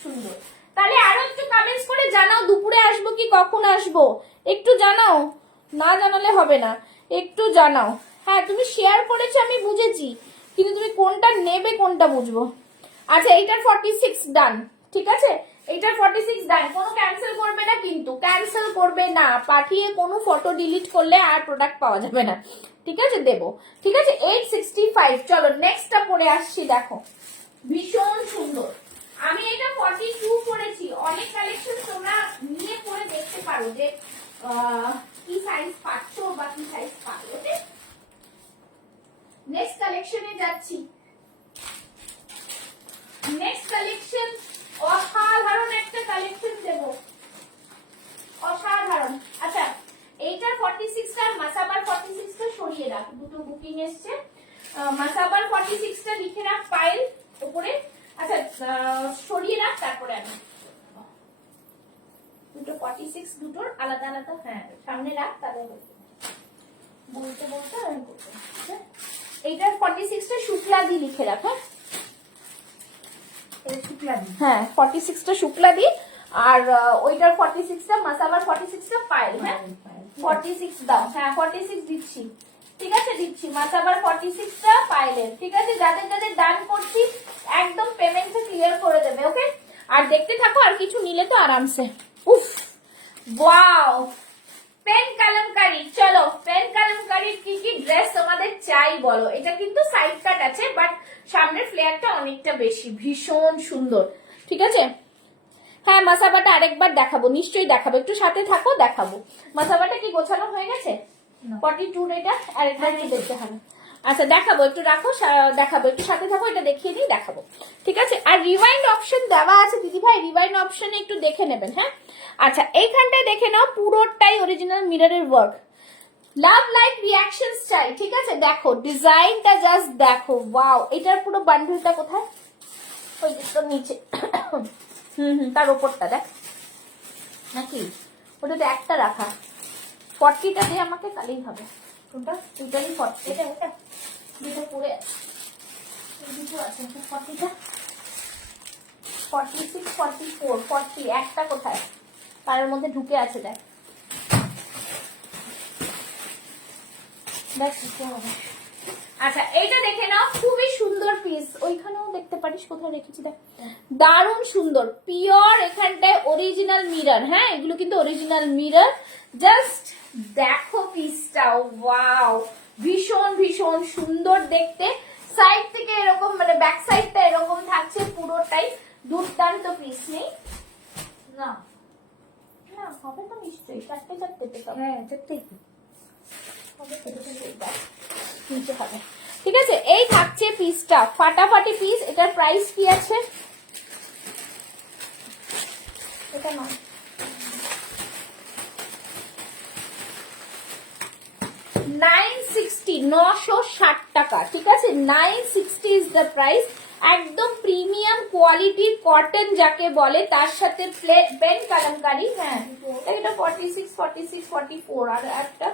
সুন্দর। তাহলে আরো একটু কমেন্টস করে জানাও, দুপুরে আসবো কি কখন আসবো একটু জানাও, না জানালে হবে না, একটু জানাও। হ্যাঁ তুমি শেয়ার করেছো আমি বুঝেছি, কিন্তু তুমি কোনটা নেবে কোনটা বুঝবো। আচ্ছা এইটার 46 ডান, ঠিক আছে? এইটার 46 ডান, কোনো ক্যান্সেল করবে না কিন্তু, ক্যান্সেল করবে না, পাঠিয়ে কোনো ফটো ডিলিট করলে আর প্রোডাক্ট পাওয়া যাবে না, ঠিক আছে দেবো, ঠিক আছে। 865। চলো নেক্সটটা পরে আসছি, দেখো ভীষণ সুন্দর। আমি এটা 42 পরেছি, অনেক কালেকশন তোমরা নিয়ে পরে দেখতে পারো যে কি সাইজ পাচ্ছ বা কি সাইজ পাবে, ওকে। নেক্সট কালেকশনে যাচ্ছি। নেক্সট কালেকশন অসাধারণ একটা কালেকশন দেব, অসাধারণ। আচ্ছা এইটার 46টা, মাসাবার 46টা সরিয়ে রাখ, দুটো বুকিং এসছে। মাসাবার 46টা লিখে রাখ ফাইল উপরে, আচ্ছা সরিয়ে রাখ, তারপরে আমি দুটো 46 দুটোর আলাদা আলাদা, হ্যাঁ সামনে রাখ, তাহলে বলতে বলতে আমি করবো। এইটার 46টা শুক্লা দি লিখে রাখ, হ্যাঁ 46টা শুক্লা দি, আর ওইটার 46টা মাসাবার 46টা পাইল, হ্যাঁ 46 দাও, হ্যাঁ 46 দিচ্ছি, ঠিক আছে দিচ্ছি, মাসাবার 46টা পাইলের, ঠিক আছে। যাদের যাদের দান করছি একদম পেমেন্টটা ক্লিয়ার করে দেবে, ওকে। আর দেখতে থাকো, আর কিছু নিলে তো আরামসে। উফ ওয়াও, পেন কালামকারী। চলো পেন কালামকারীর কি কি ড্রেস তোমাদের চাই বলো। এটা কিন্তু সাইড কাট আছে, বাট সামনের ফ্লেয়ারটা অনেকটা বেশি, ভীষণ সুন্দর, ঠিক আছে। হ্যাঁ মাসাবাটা আরেকবার দেখাবো, নিশ্চয়ই দেখাবো, একটু সাথে থাকো, দেখাবো। মাসাবাটা কি গোছানো হয়ে গেছে? 42 এটা আরেকবার একটু দেখতে হবে। আচ্ছা দেখাবো, একটু রাখো, দেখাবো, একটু সাথে থাকো, এটা দেখিয়ে দিই, দেখাবো, ঠিক আছে। আর রিওয়াইন্ড অপশন দেওয়া আছে দিদি ভাই, রিওয়াইন্ড অপশনে একটু দেখে নেবেন, হ্যাঁ। আচ্ছা এইখানটায় দেখে নাও, পুরোটাই অরিজিনাল মিররের ওয়ার্ক। লাভ লাইক রিঅ্যাকশনস চাই, ঠিক আছে। দেখো ডিজাইনটা জাস্ট দেখো, ওয়াও। এটার পুরো বান্ডেলটা কোথায়? ওই যে তো নিচে, তার উপরটা দেখ, নাকি ওটাতে একটা রাখা। 40টা দিয়ে আমাকে তাহলেই হবে, কোনটা? দুটারই 40, এটা এটা দুটো পরে দুটো আছে, 40টা 46 44 40, একটা কোথায়? তার মধ্যে ঢুকে আছে, দেখ দেখ দিতে হবে। আচ্ছা এইটা দেখে নাও, খুবই সুন্দর পিস, ওইখানেও দেখতে পারিস কোথায় রেখেছি, দেখ দারুণ সুন্দর, পিওর এখানটায় অরিজিনাল মিরর, হ্যাঁ এগুলো কিন্তু অরিজিনাল মিরর। জাস্ট দেখো পিসটা, ওয়াও ভীষণ ভীষণ সুন্দর দেখতে। সাইড থেকে এরকম, মানে ব্যাক সাইডটা এরকম থাকছে পুরোটাই, দুর্দান্ত পিস। নেই না, না হবে তো নিশ্চয়ই, চারটে চারটে পেতে হবে, হ্যাঁ চারটেই নিচে হবে, ঠিক আছে। এই থাকছে পিসটা, ফাটাফাটি পিস। এটার প্রাইস কি আছে? এটা না, 960, 960 টাকা, ঠিক আছে। 960 ইজ দ্য প্রাইস। একদম প্রিমিয়াম কোয়ালিটির কটন যাকে বলে, তার সাথে পেন কালামকারী, হ্যাঁ এটা 46 46 44, আর একটা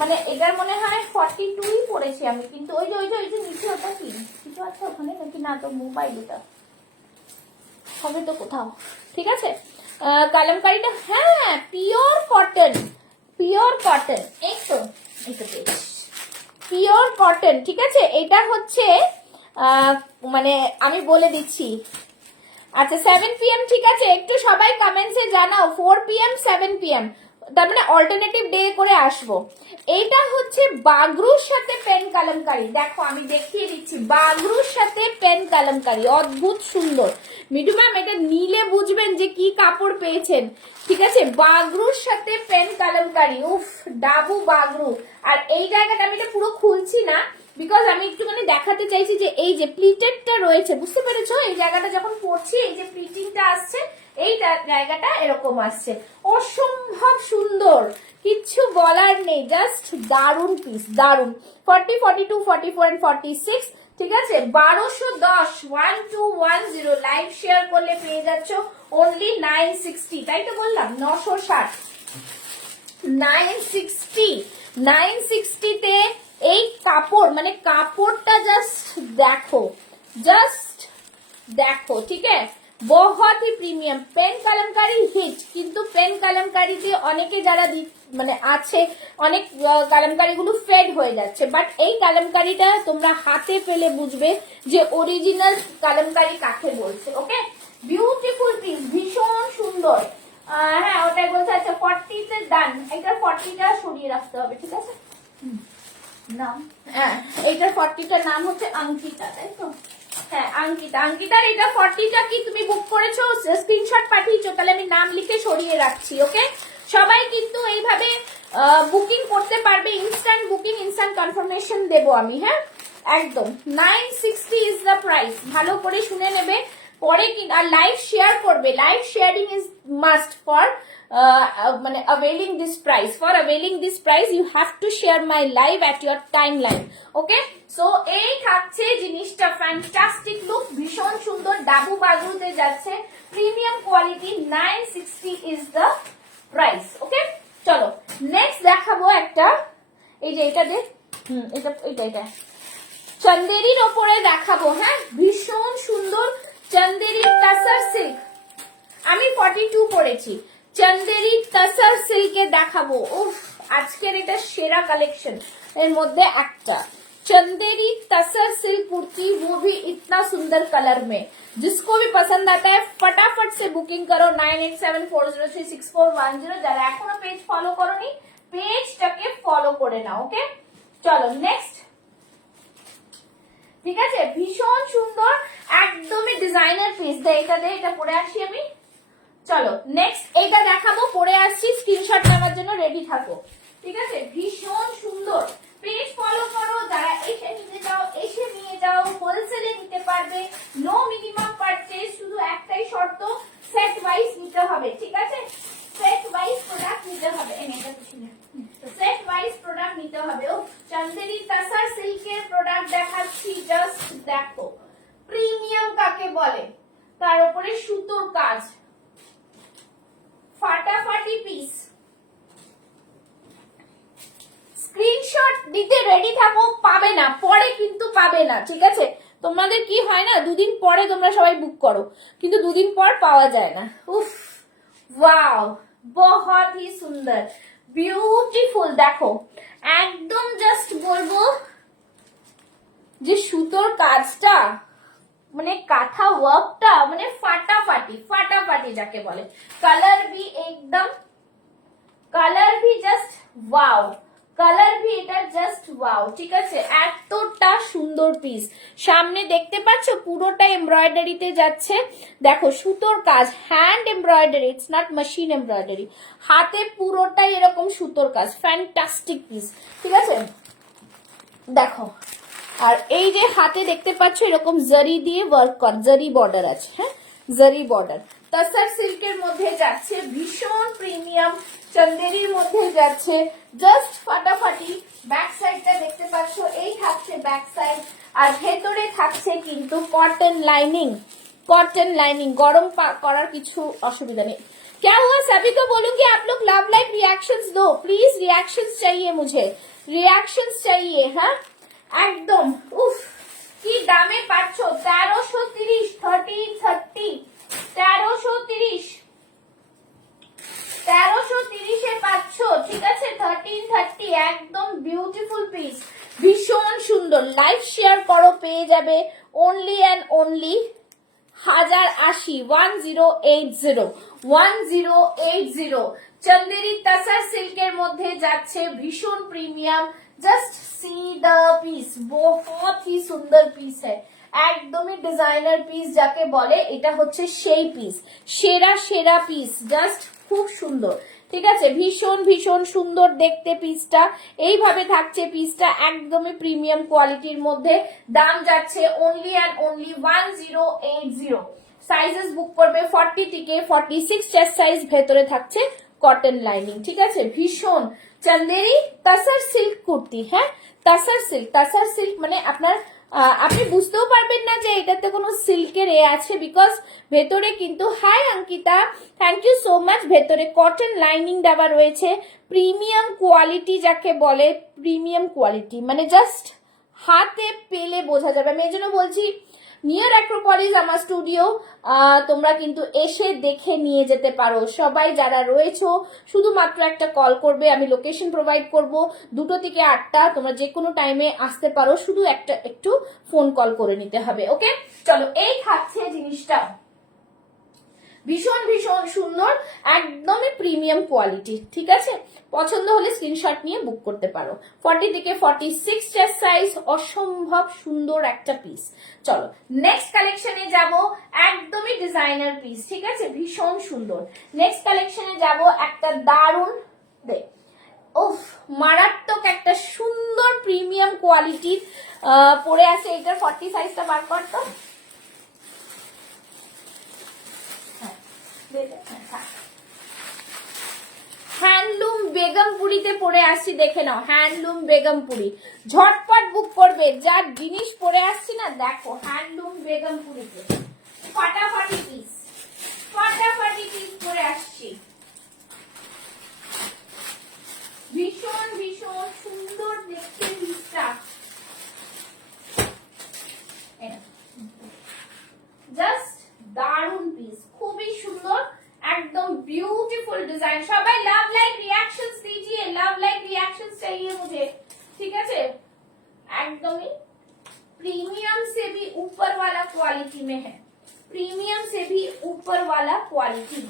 মানে এটার মনে হয় 42ই পড়েছি আমি, কিন্তু ওই যে ওই যে ওই যে নিচে ওটা কি কিছু আছে ওখানে নাকি? না তো মোবাইল, এটা হবে তো কোথাও, ঠিক আছে। কালামকারীটা হ্যাঁ পিওর কটন, পিওর কটন, এই তো পিওর কটন, ঠিক আছে। এটা হচ্ছে মানে আমি বলে দিচ্ছি। আচ্ছা 7 PM, ঠিক আছে। একটু সবাই কমেন্টসে জানাও 4 PM 7 PM, তার মানে অল্টারনেটিভ ডে করে আসবো। এইটা হচ্ছে বাগরুর সাথে পেন কালামকারী, দেখো আমি দেখিয়ে দিচ্ছি, বাগরুর সাথে পেন কালামকারী, অদ্ভুত সুন্দর। মিঠু ম্যাম এটা নিলে বুঝবেন যে কি কাপড় পেয়েছেন, ঠিক আছে। বাগরুর সাথে পেন কালামকারী, উফ ডাবু বাগরু। আর এই জায়গাটা আমি এটা পুরো খুলছি না, বিকজ আমি একটুখানি দেখাতে চাইছি যে এই যে প্লিটেডটা রয়েছে, বুঝতে পেরেছো? এই জায়গাটা যখন পড়ছি, এই যে প্লিটিংটা আসছে, এই জায়গাটা এরকম আসছে, অসম্ভব সুন্দর, কিচ্ছু বলার নেই, জাস্ট দারুন পিস, দারুন। 40 42 44 and 46, ঠিক আছে। 1210 1210 লাইভ শেয়ার করলে পেয়ে যাচ্ছ অনলি 960, তাই তো বললাম 960, 960, 960 তে এই কাপড়, মানে কাপড়টা জাস্ট দেখো, জাস্ট দেখো, ঠিক আছে। बहुत ही প্রিমিয়াম। পেন কালামকারী হিট, কিন্তু পেন কালামকারীতে অনেকে যারা মানে আছে, অনেক কালামকারীগুলো ফেড হয়ে যাচ্ছে, বাট এই কালামকারীটা তোমরা হাতে পেলে বুঝবে যে অরিজিনাল কালামকারী কাকে বলছে, ওকে। বিউটিফুল পিস, ভীষণ সুন্দর। হ্যাঁ ওটাই বলছে। আচ্ছা 40-তে ডান, এটা 40টা সরিয়ে রাখতে হবে, ঠিক আছে। নাম, হ্যাঁ এইটার 40টার নাম হচ্ছে অঙ্কিতা, তাই তো? হ্যাঁ অঙ্কিতা। অঙ্কিতার এটা 40টা কি তুমি বুক করেছো, স্ক্রিনশট পাঠিয়েছো, তাহলে আমি নাম লিখে সরিয়ে রাখছি। ওকে, সবাই কিন্তু এইভাবে বুকিং করতে পারবে, ইনস্ট্যান্ট বুকিং, ইনস্ট্যান্ট কনফার্মেশন দেবো আমি। হ্যাঁ একদম 960 ইজ দ্য প্রাইস, ভালো করে শুনে নেবে পরে। আর লাইভ শেয়ার করবে, live sharing is must for মানে availing this price. For availing this price you have to share my live at your timeline. Okay, so এই থাকছে জিনিসটা, ফ্যান্টাস্টিক লুক, ভীষণ সুন্দর, ডাবু বাজুতে যাচ্ছে, premium quality, 960 is the price. Okay, চলো নেক্সট দেখাবো একটা, এই যে এটা দে, এটা এটা এটা চন্দেরির ওপরে দেখাবো। হ্যাঁ ভীষণ সুন্দর চন্দেরি টাসার সিল্ক, আমি 42 পরেছি, চন্দেরি টাসার সিল্কে দেখাবো। উফ, আজকের এটা সেরা কালেকশন এর মধ্যে একটা, चंदेरी तसर सिल्क कुर्ती, वो भी इतना सुंदर कलर में। जिसको भी पसंद आता है फटाफट से बुकिंग करो 9874036410। যারা এখনো পেজ ফলো করোনি পেজটাকে ফলো করে নাও। ওকে, চলো নেক্সট। ঠিক আছে, ভীষণ সুন্দর একদমই ডিজাইনার পিস। এটা দে, এটা পরে আসি আমি। চলো নেক্সট এইটা দেখাবো, পরে আসছি, স্ক্রিনশট নেওয়ার জন্য রেডি থাকো। ঠিক আছে, ভীষণ সুন্দর, পেজ ফলো করো, যারা এসে নিতে যাও এসে নিয়ে যাও, হোলসেলে নিতে পারবে, নো মিনিমাম পারচেজ, শুধু একটাই শর্ত সেট ওয়াইজ নিতে হবে। ঠিক আছে, সেট ওয়াইজ প্রোডাক্ট নিতে হবে, এটা কিছু না, সেট ওয়াইজ প্রোডাক্ট নিতে হবে। ও চন্দেরি তাসার সিল্কের প্রোডাক্ট দেখাচ্ছি, জাস্ট দেখো প্রিমিয়াম কাকে বলে, তার উপরে সুতোর কাজ, ফাটাফাটি পিস। স্ক্রিনশট দিতে রেডি থাকো, পাবে না পরে, কিন্তু পাবে না। ঠিক আছে, তোমাদের কি হয় না, দুদিন পরে তোমরা সবাই বুক করো, কিন্তু দুদিন পর পাওয়া যায় না। উফ ওয়াও, বহুত হি সুন্দর, বিউটিফুল। দেখো একদম জাস্ট বলবো যে সুতোর কাজটা, মানে কাঁথা ওয়ার্কটা, মানে ফাটাফাটি, ফাটাফাটি যাকে বলে। কালার ভি একদম, colour V just wow, colour V এটা জাস্ট ওয়াও। ঠিক আছে, এতটা সুন্দর পিস, সামনে দেখতে পাচ্ছ পুরোটা এমব্রয়ডারিতে যাচ্ছে। দেখো সুতোর কাজ, hand embroidery, it's not machine embroidery, হাতে পুরোটাই এরকম সুতোর কাজ, ফ্যান্টাস্টিক পিস। ঠিক আছে, দেখো আর এই যে হাতে দেখতে পাচ্ছ এরকম জরি দিয়ে ওয়ার্ক কর, জরি বর্ডার আছে। হ্যাঁ জরি বর্ডার, তসর সিল্কের মধ্যে যাচ্ছে, ভীষণ প্রিমিয়াম, চন্দেরির মধ্যে যাচ্ছে, জাস্ট ফাটাফাটি। ব্যাক সাইডটা দেখতে পাচ্ছ, এই থাকছে ব্যাক সাইড, আর ভেতরে থাকছে কিন্তু কটন লাইনিং, कॉटन लाइनिंग, गरम करार किछु असुविधा नहीं। क्या हुआ, सभी को बोलूंगी आप लोग लव लाइव रिएक्शंस दो प्लीज, रिएक्शंस चाहिए मुझे, रिएक्शंस चाहिए। हाँ एकदम, उफ की दामे पाচ্ছ 1330, 1330, 1330, 1330 এ পাচ্ছ। ঠিক আছে, 1330, একদম বিউটিফুল পিস, ভীষণ সুন্দর। লাইভ শেয়ার করো, পেয়ে যাবে only and only 1080, 1080, 1080। Chanderi tussar সিল্কের মধ্যে যাচ্ছে, ভীষণ premium, just see the piece, বহুত হি সুন্দর পিস है, একদমই ডিজাইনার পিস যাকে বলে, এটা হচ্ছে সেই পিস, সেরা সেরা পিস, জাস্ট খুব সুন্দর। ঠিক আছে, ভীষণ ভীষণ সুন্দর দেখতে পিসটা, এইভাবে থাকছে পিসটা, একদমই প্রিমিয়াম কোয়ালিটির মধ্যে। দাম যাচ্ছে অনলি অ্যান্ড অনলি 1080। সাইজেস বুক করবে 40 থেকে 46 চেস্ট সাইজ, ভেতরে থাকছে কটন লাইনিং। ঠিক আছে, ভীষণ চন্দেরি তসর সিল্ক কুর্তি। হ্যাঁ তসর সিল্ক, তসর সিল্ক মানে আপনার আপনি বুঝতেও পারবেন না যে এটাতে কোনো সিল্কের এ আছে, বিকজ ভেতরে কিন্তু, hi Ankita thank you so much, ভেতরে কটন লাইনিং দেওয়া রয়েছে, প্রিমিয়াম কোয়ালিটি যাকে বলে, প্রিমিয়াম কোয়ালিটি মানে জাস্ট হাতে পেলে বোঝা যাবে। আমি এই জন্য বলছি নিয়ার অ্যাক্রোপলিস আমার স্টুডিও, তোমরা কিন্তু এসে দেখে নিয়ে যেতে পারো। সবাই যারা রয়েছো শুধুমাত্র একটা কল করবে, আমি লোকেশন প্রোভাইড করব, 2টো থেকে 8টা, তোমরা যে কোনো টাইমে আসতে পারো, শুধু একটু ফোন কল করে নিতে হবে। ওকে চলো, এই থাকছে জিনিসটা, ভীষণ ভীষণ সুন্দর, একদমই প্রিমিয়াম কোয়ালিটি। ঠিক আছে, পছন্দ হলে স্ক্রিনশট নিয়ে বুক করতে পারো। 40 থেকে 46 চেস্ট সাইজ, অসম্ভব সুন্দর একটা পিস। চলো নেক্সট কালেকশনে যাব, একদমই ডিজাইনার পিস। ঠিক আছে, ভীষণ সুন্দর। নেক্সট কালেকশনে যাব, একটা দারুণ দেখ, উফ মারাত্মক একটা সুন্দর প্রিমিয়াম কোয়ালিটির পরে আছে। এটার 40 সাইজটা বার করতো। হ্যান্ডলুম বেগমপুরিতে পরে আসছি, দেখে নাও। হ্যান্ডলুম বেগমপুরি, ঝটপট বুক করবে। যার জিনিস পরে আসছি না, দেখো হ্যান্ডলুম বেগমপুরিতে ফাটাফাটি পিস, ফাটাফাটি পিস পরে আসছি। ভীষণ ভীষণ সুন্দর দেখতে পিসটা, জাস্ট দারুন পিস, খুবই সুন্দর, एकदम ब्यूटीफुल डिजाइन। সবাই লাভ লাইক রিঅ্যাকশনস दीजिए, লাভ লাইক রিঅ্যাকশনস चाहिए मुझे। ठीक है, एकदम ही प्रीमियम से भी ऊपर वाला क्वालिटी में है, प्रीमियम से भी ऊपर वाला क्वालिटी।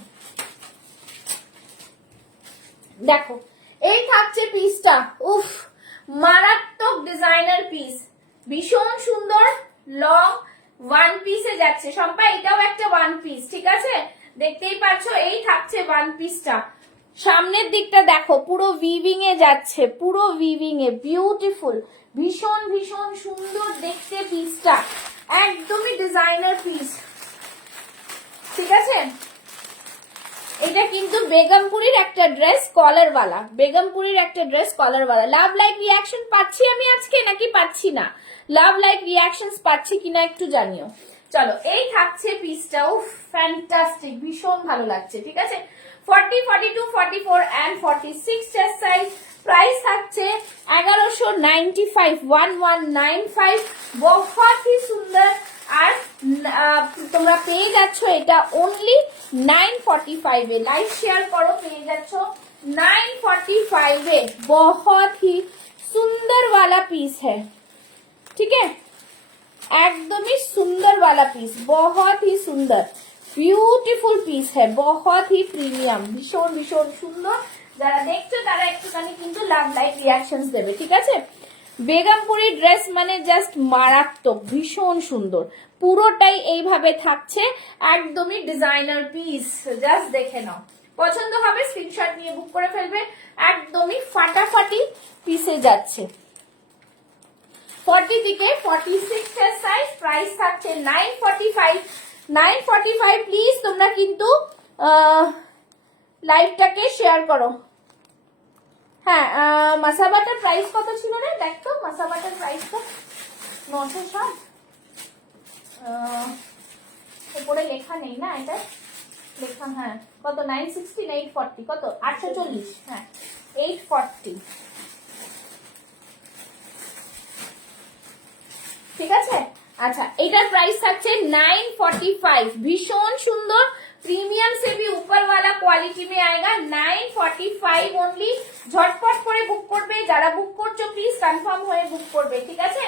देखो এই থাকছে পিসটা, উফ মারাত্মক ডিজাইনার পিস, ভীষণ সুন্দর, লং ওয়ান পিসে যাচ্ছে। সম্পা এটাও একটা ওয়ান পিস। ঠিক আছে, দেখতেই পাচ্ছ এই থাকছে ওয়ান পিসটা। সামনের দিকটা দেখো পুরো উইভিং এ যাচ্ছে, পুরো উইভিং এ, বিউটিফুল, ভীষণ ভীষণ সুন্দর দেখতে পিসটা, একদমই ডিজাইনার পিস। ঠিক আছে, এটা কিন্তু বেগমপুরির একটা ড্রেস কলারওয়ালা, বেগমপুরির একটা ড্রেস কলারওয়ালা। লাভ লাইক রিঅ্যাকশন পাচ্ছি আমি আজকে নাকি পাচ্ছি না? লাভ লাইক রিঅ্যাকশনস পাচ্ছি কিনা একটু জানিও। চলো এই থাকছে পিসটা, উফ ফ্যান্টাস্টিক, ভীষণ ভালো লাগছে। ঠিক আছে, 40, 42, 44 and 46 চেস্ট সাইজ। প্রাইস থাকছে 1195, 1195, बहुत ही সুন্দর। আর তোমরা পেয়ে যাচ্ছ এটা অনলি 945 এ। লাইক শেয়ার করো, পেয়ে যাচ্ছ 945 এ। बहुत ही सुंदर वाला पीस है। ठीक है, एकदम ही सुंदर वाला पीस, बहुत ही सुंदर ब्यूटीफुल पीस है, बहुत ही प्रीमियम, भीषण भीषण सुंदर। যারা দেখছো তারা একটুখানি কিন্তু লাভ লাইক রিঅ্যাকশনস দেবে। ঠিক আছে, বেগমপুরি ড্রেস মানে জাস্ট মারাত্মক, ভীষণ সুন্দর, পুরোটাই এইভাবে থাকছে, একদমই ডিজাইনার পিস। জাস্ট দেখে নাও, পছন্দ হবে স্ক্রিনশট নিয়ে বুক করে ফেলবে, একদমই ফাটাফাটি পিসে যাচ্ছে। 40 থেকে 46 এর সাইজ। প্রাইস থাকছে 945, 945। প্লিজ তোমরা কিন্তু লাইভটাকে শেয়ার করো। হ্যাঁ, মাসাবাটার প্রাইস কত ছিল রে? দেখতো মাসাবাটার প্রাইস তো 960। উপরে লেখা নেই না, এটা লেখা, হ্যাঁ কত 960 না 840, কত 840, হ্যাঁ 840। ঠিক আছে, अच्छा इधर प्राइस থাকছে 945, भीषण सुंदर, प्रीमियम से भी ऊपर वाला क्वालिटी में आएगा। 945 ओनली। झटपट করে বুক করবে, যারা বুক করছো প্লিজ কনফার্ম হয়ে বুক করবে। ঠিক আছে,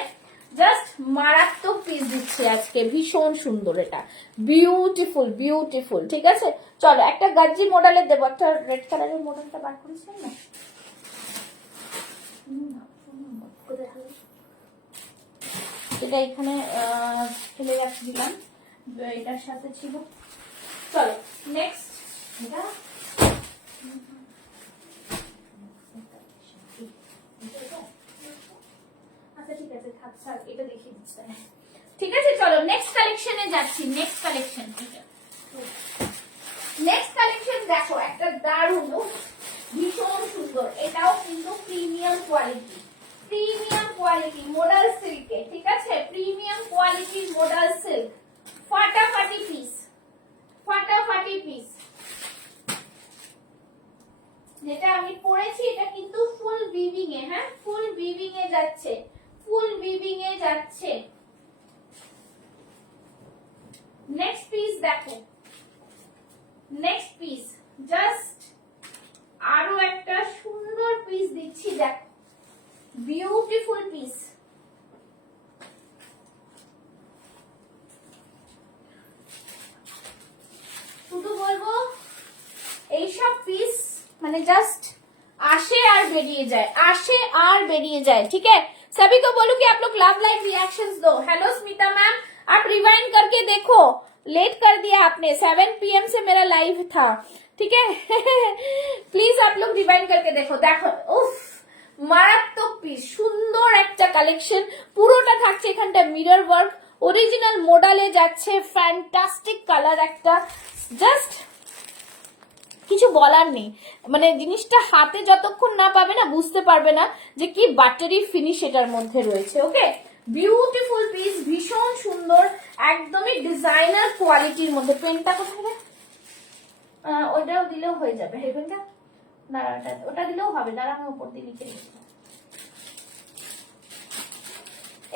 জাস্ট মারাত্মক পিস দিচ্ছি আজকে, ভীষণ সুন্দর, এটা বিউটিফুল বিউটিফুল। ঠিক আছে, চলো একটা গাজ্জি মডেলের দেবো, একটা রেড কালারের মডেলটা বার করেছিলাম না, এটা এখানে ফেলে রাখছিলাম, এটার সাথে ছিল। চলো নেক্সট, এটা আচ্ছা ঠিক আছে থাক স্যার, এটা দেখিয়ে দিচ্ছি। ঠিক আছে, চলো নেক্সট কালেকশনে যাচ্ছি। নেক্সট কালেকশন, নেক্সট কালেকশন দেখো একটা দারুণ, ভীষণ সুন্দর, এটাও কিন্তু premium quality, premium quality model সিল্কে। ঠিক আছে, প্রিমিয়াম কোয়ালিটি মডেল সিল্ক, ফাটাফাটি পিস, ফাটাফাটি পিস। যেটা আমি পরেছি এটা কিন্তু ফুল উইভিং এ, হ্যাঁ ফুল উইভিং এ যাচ্ছে, ফুল উইভিং এ যাচ্ছে। নেক্সট পিস দেখো, নেক্সট পিস জাস্ট আরো একটা সুন্দর পিস দিচ্ছি, দেখো বিউটিফুল পিস। শুধু মানে জাস্ট আসে আর বেরিয়ে যায়, আসে আর বেরিয়ে যায়। ठीक है, सभी को बोलूं कि आप लोग लव लाइव रिएक्शंस दो। हेलो स्मिता मैम, आप रिवाइंड करके देखो, लेट कर दिया आपने, 7 PM से मेरा लाइव था। ठीक है प्लीज आप लोग रिवाइंड करके देखो। देखो उफ, মারাত্মক পিস, সুন্দর একটা কালেকশন, পুরোটা থাকছে এখানটা মিরর ওয়ার্ক, অরিজিনাল মডেলে যাচ্ছে, ফ্যান্টাস্টিক কালার একটা, জাস্ট কিছু বলার নেই। মানে জিনিসটা হাতে যতক্ষণ না পাবে না বুঝতে পারবে না যে কি বাটারি ফিনিশ এটার মধ্যে রয়েছে। ওকে, বিউটিফুল পিস, ভীষণ সুন্দর, একদমই ডিজাইনার কোয়ালিটির মধ্যে। পেনটা কোথায়? ওটাও দিলেও হয়ে যাবে। এই পেনটা দাঁড়া, ওটা দিলেও হবে, দাঁড়া আমি উপর দিয়ে লিখে দিচ্ছি।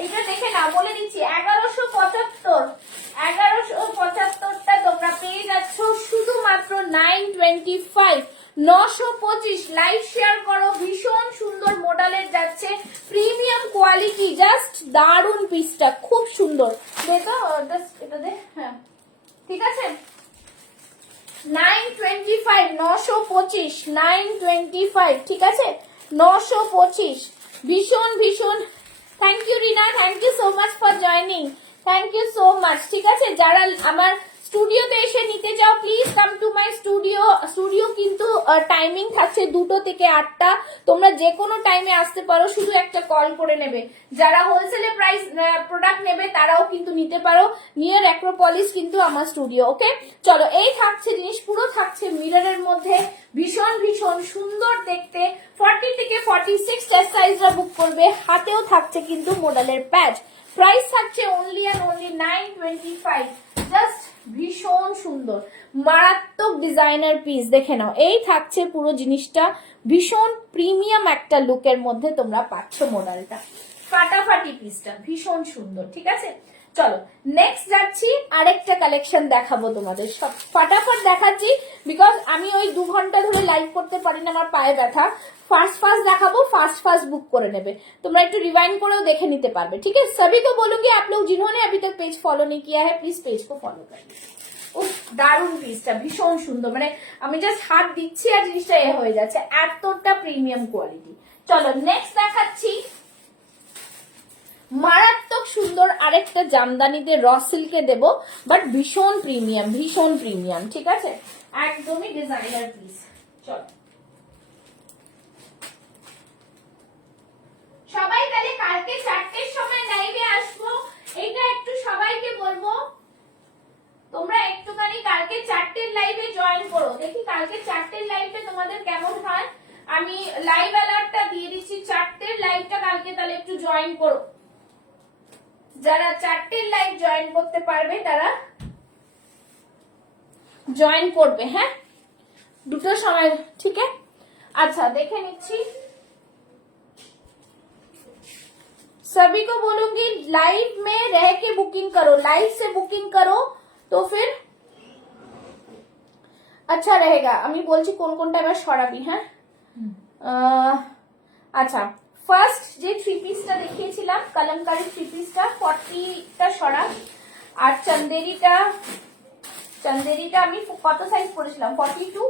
এইটা দেখে না, বলে দিচ্ছি 1175টা তোমরা পেয়ে যাচ্ছ শুধুমাত্র 925, 925। লাইভ শেয়ার করো, ভীষণ সুন্দর মডেলের যাচ্ছে, প্রিমিয়াম কোয়ালিটি, জাস্ট দারুন পিসটা, খুব সুন্দর। দেখো এটা দে, হ্যাঁ ঠিক আছে, 925, 925, 925, ঠিক আছে 925, ভীষণ ভীষণ। Thank you Rina, thank you so much for joining, thank you so much. ঠিক আছে, যারা আমার স্টুডিওতে এসে নিতে চাও please come to my studio. Studio কিন্তু টাইমিং থাকছে 2টো থেকে 8টা, তোমরা যে কোনো টাইমে আসতে পারো, শুধু একটা কল করে নেবে। যারা হোলসেলে প্রাইস প্রোডাক্ট নেবে তারাও কিন্তু নিতে পারো, নিয়ার অ্যাক্রোপলিস কিন্তু আমার স্টুডিও। ওকে, চলো এই থাকছে জিনিস, পুরো থাকছে মিররের মধ্যে, ভীষণ ভীষণ সুন্দর দেখতে। 40 থেকে 46 চেস্ট সাইজরা বুক করবে, হাতেও থাকছে কিন্তু মডেলের প্যাচ। প্রাইস থাকছে অনলি অ্যান্ড অনলি 925, জাস্ট ভীষণ সুন্দর মারাত্মক ডিজাইনার পিস। দেখে নাও, এই থাকছে পুরো জিনিসটা, ভীষণ প্রিমিয়াম একটা লুকের মধ্যে তোমরা পাচ্ছ মডেলটা, ফাটাফাটি পিসটা ভীষণ সুন্দর। ঠিক আছে, চলো নেক্সট যাচ্ছি, আরেকটা কালেকশন দেখাবো তোমাদের, সব ফাটাফাট দেখাচ্ছি বিকজ আমি ওই 2 ঘন্টা ধরে লাইভ করতে পারি না, আমার পায়ে ব্যথা। फास्ट দেখাবো, फास्ट बुक করে নেবে, তোমরা একটু রিवाइंड করেও দেখে নিতে পারবে। ठीक है, सभी को बोलूंगी आप लोग जिन्होंने अभी तक पेज फॉलो नहीं किया है प्लीज पेज को फॉलो कर लीजिए। উফ, দারুন পিসটা, ভীষণ সুন্দর, মানে আমি জাস্ট হাত দিচ্ছি আর জিনিসটা এ হয়ে যাচ্ছে, এতটা প্রিমিয়াম কোয়ালিটি। চলো নেক্সট দেখাচ্ছি, মারাত্মক সুন্দর আরেকটা জামদানিতে র সিল্কে দেব, বাট ভীষণ প্রিমিয়াম, ভীষণ প্রিমিয়াম। ঠিক আছে, একদমই ডিজাইনার পিস। চলো সবাই তাহলে কালকে 4টের সময় লাইভে আসবো, এটা একটু সবাইকে বলবো, তোমরা একটুখানি কালকে 4টের লাইভে জয়েন করো। দেখি কালকে 4টের লাইভে তোমাদের কেমন হয়, আমি লাইভ অ্যালার্টটা দিয়ে দিচ্ছি। 4টের লাইভটা কালকে তাহলে একটু জয়েন করো, যারা 4টের লাইভ জয়েন করতে পারবে তারা জয়েন করবে। হ্যাঁ, 2টোর সময়। ঠিক আছে, আচ্ছা দেখে নিচ্ছি। सभी को बोलूंगी लाइव में रह के बुकिंग करो, लाइव से बुकिंग करो तो फिर अच्छा रहेगा। আমি বলছি কোন কোনটা এবার সরাবি। হ্যাঁ, আচ্ছা ফার্স্ট যে 3 পিসটা দেখিয়েছিলাম, কলমকারী 3 পিসটা 40টা সরা, আর চন্দেরিটা আমি কত সাইজ পড়েছিলাম, 42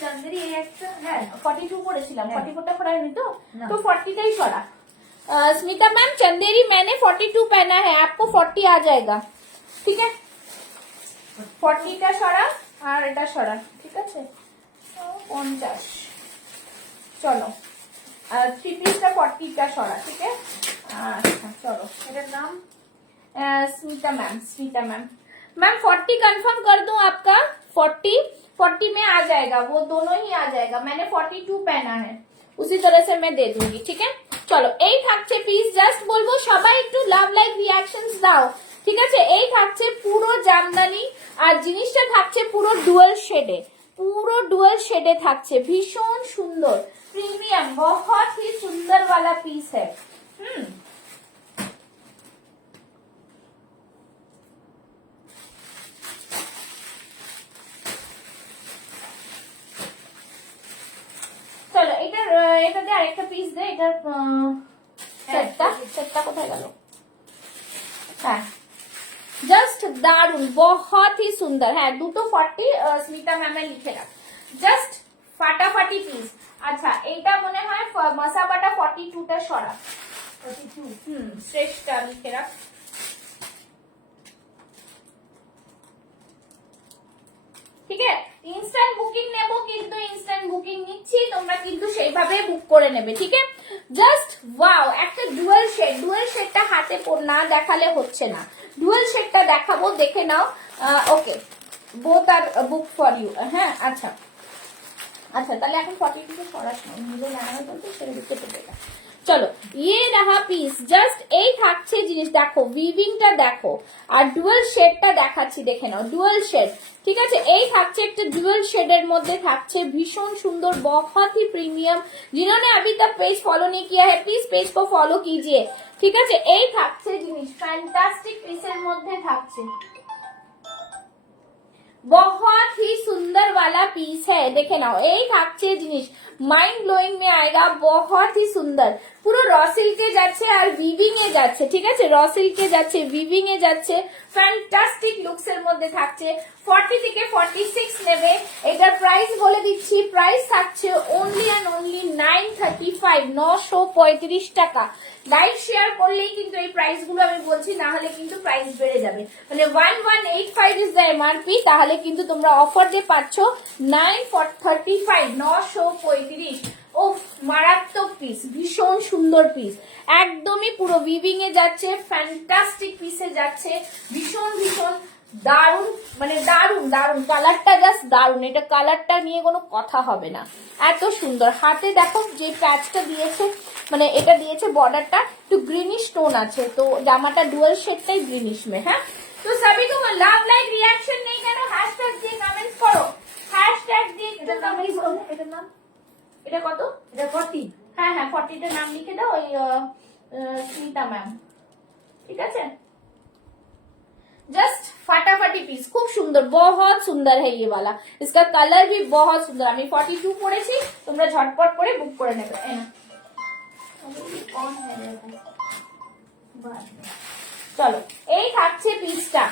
চন্দেরি একটা, হ্যাঁ 42 পড়েছিলাম, 44টা পড়াইনি তো, তো 40টাই সরা। स्मिता मैम चंदेरी मैंने 42 पहना है, आपको 40 आ जाएगा। ठीक है, 40টা সরা আর এটা সরা। ঠিক আছে, 50। চলো, আর 3 পিসটা 40টা সরা। ঠিক আছে, আচ্ছা চলো, এটার নাম Smita ma'am. Smita ma'am, ma'am 40 confirm कर दूं आपका, 40 में आ जाएगा, वो दोनों ही आ जाएगा। मैंने 42 पहना है, उसी तरह से मैं दे दूंगी। ठीक है, চলো এই থাকছে পিস, জাস্ট বলবো সবাই একটু লাভ লাইক রিঅ্যাকশনস দাও। ঠিক আছে, এই থাকছে পুরো জামদানি, আর জিনিসটা থাকছে পুরো ডুয়াল শেডে, পুরো ডুয়াল শেডে থাকছে, ভীষণ সুন্দর প্রিমিয়াম, बहुत ही सुंदर वाला पीस है। চলো এটাতে আরেকটা পিস দে, এটার সেটটা কোথায় গেল? হ্যাঁ, জাস্ট দারুন, बहुत ही সুন্দর। হ্যাঁ, 2 40 স্মিতা ম্যামে লিখে রাখ, জাস্ট ফাটাফাটি পিস। আচ্ছা এইটা মনে হয় মাসাবাটা 42টা সরা, 42 শ্রেষ্ঠটা লিখে রাখ। ঠিক আছে, ইনস্ট্যান্ট বুকিং নেব, কিন্তু ইনস্ট্যান্ট বুকিং নিচ্ছি, তোমরা কিন্তু সেইভাবে বুক করে নেবে। ঠিক আছে, জাস্ট ওয়াও, একটা ডুয়াল শেড। ডুয়াল শেডটা হাতে না দেখালে হচ্ছে না, ডুয়াল শেডটা দেখাবো, দেখে নাও। Okay, both are book for you. হ্যাঁ আচ্ছা আচ্ছা, তাহলে এখন 42 সরাসরি নিজে লাগানো বলতে সেটা দিতে পেটা। চলো, ये रहा পিস, জাস্ট এই থাকছে জিনিস, দেখো উইভিংটা দেখো, আর ডুয়াল শেডটা দেখাচ্ছি, দেখে নাও ডুয়াল শেড। ঠিক আছে, এই থাকছে একটা ডুয়াল শেডের মধ্যে থাকছে, ভীষণ সুন্দর, बहुत ही প্রিমিয়াম। जिन्होंने अभी तक पेज फॉलो नहीं किया है प्लीज पेज को फॉलो कीजिए। ঠিক আছে, এই থাকছে জিনিস, ফ্যান্টাস্টিক পিসের মধ্যে থাকছে, बहुत ही सुंदर वाला पीस है, देखे नाओ এই থাকছে জিনিস, মাইন্ড ব্লোয়িং মে আয়েগা, बहुत ही सुंदर। পুরো র সিল্কে যাচ্ছে আর উইভিং এ যাচ্ছে। ঠিক আছে, র সিল্কে যাচ্ছে, উইভিং এ যাচ্ছে, ফ্যান্টাস্টিক লুকস এর মধ্যে থাকছে। 40 থেকে 46 নেবে। এটার প্রাইস বলে দিচ্ছি, প্রাইস থাকছে অনলি এন্ড অনলি 935, 935 টাকা। লাইক শেয়ার করলেই কিন্তু এই প্রাইস গুলো আমি বলছি, না হলে কিন্তু প্রাইস বেড়ে যাবে। মানে 1185 ইজ দ্য এমআরপি, তাহলে কিন্তু তোমরা অফার দিয়ে পাচ্ছ 935, 935। ও মারাত্মক পিস, ভীষণ সুন্দর পিস, একদমই পুরো উইভিং এ যাচ্ছে, ফ্যান্টাস্টিক পিসে যাচ্ছে, ভীষণ ভীষণ দারুন, মানে দারুন দারুন, কালারটা জাস্ট দারুন, এটা কালারটা নিয়ে কোনো কথা হবে না, এত সুন্দর। হাতে দেখো যে প্যাচটা দিয়েছে, মানে এটা দিয়েছে বর্ডারটা একটু গ্রিনিশ টোন আছে, তো জামাটা ডুয়াল শেডটাই গ্রিনিশ মে। হ্যাঁ, তো সবই তো লাভ লাইক রিঅ্যাকশন নেই কেন, হ্যাশট্যাগ দিয়ে কমেন্টস করো, হ্যাশট্যাগ দিয়ে একটু কমেন্টস করো। এটার নাম, এটা কত? এটা 40। হ্যাঁ হ্যাঁ, 40টা নাম লিখে দাও, ওই স্মিতা ম্যাম। ঠিক আছে, जस्ट फटाफटी पीस, खूब सुंदर, बहुत सुंदर है ये वाला, इसका कलर भी बहुत सुंदर। আমি 42 পড়েছি, তোমরা ঝটপট করে বুক করে নেবে। চলো, এই থাকছে পিসটা।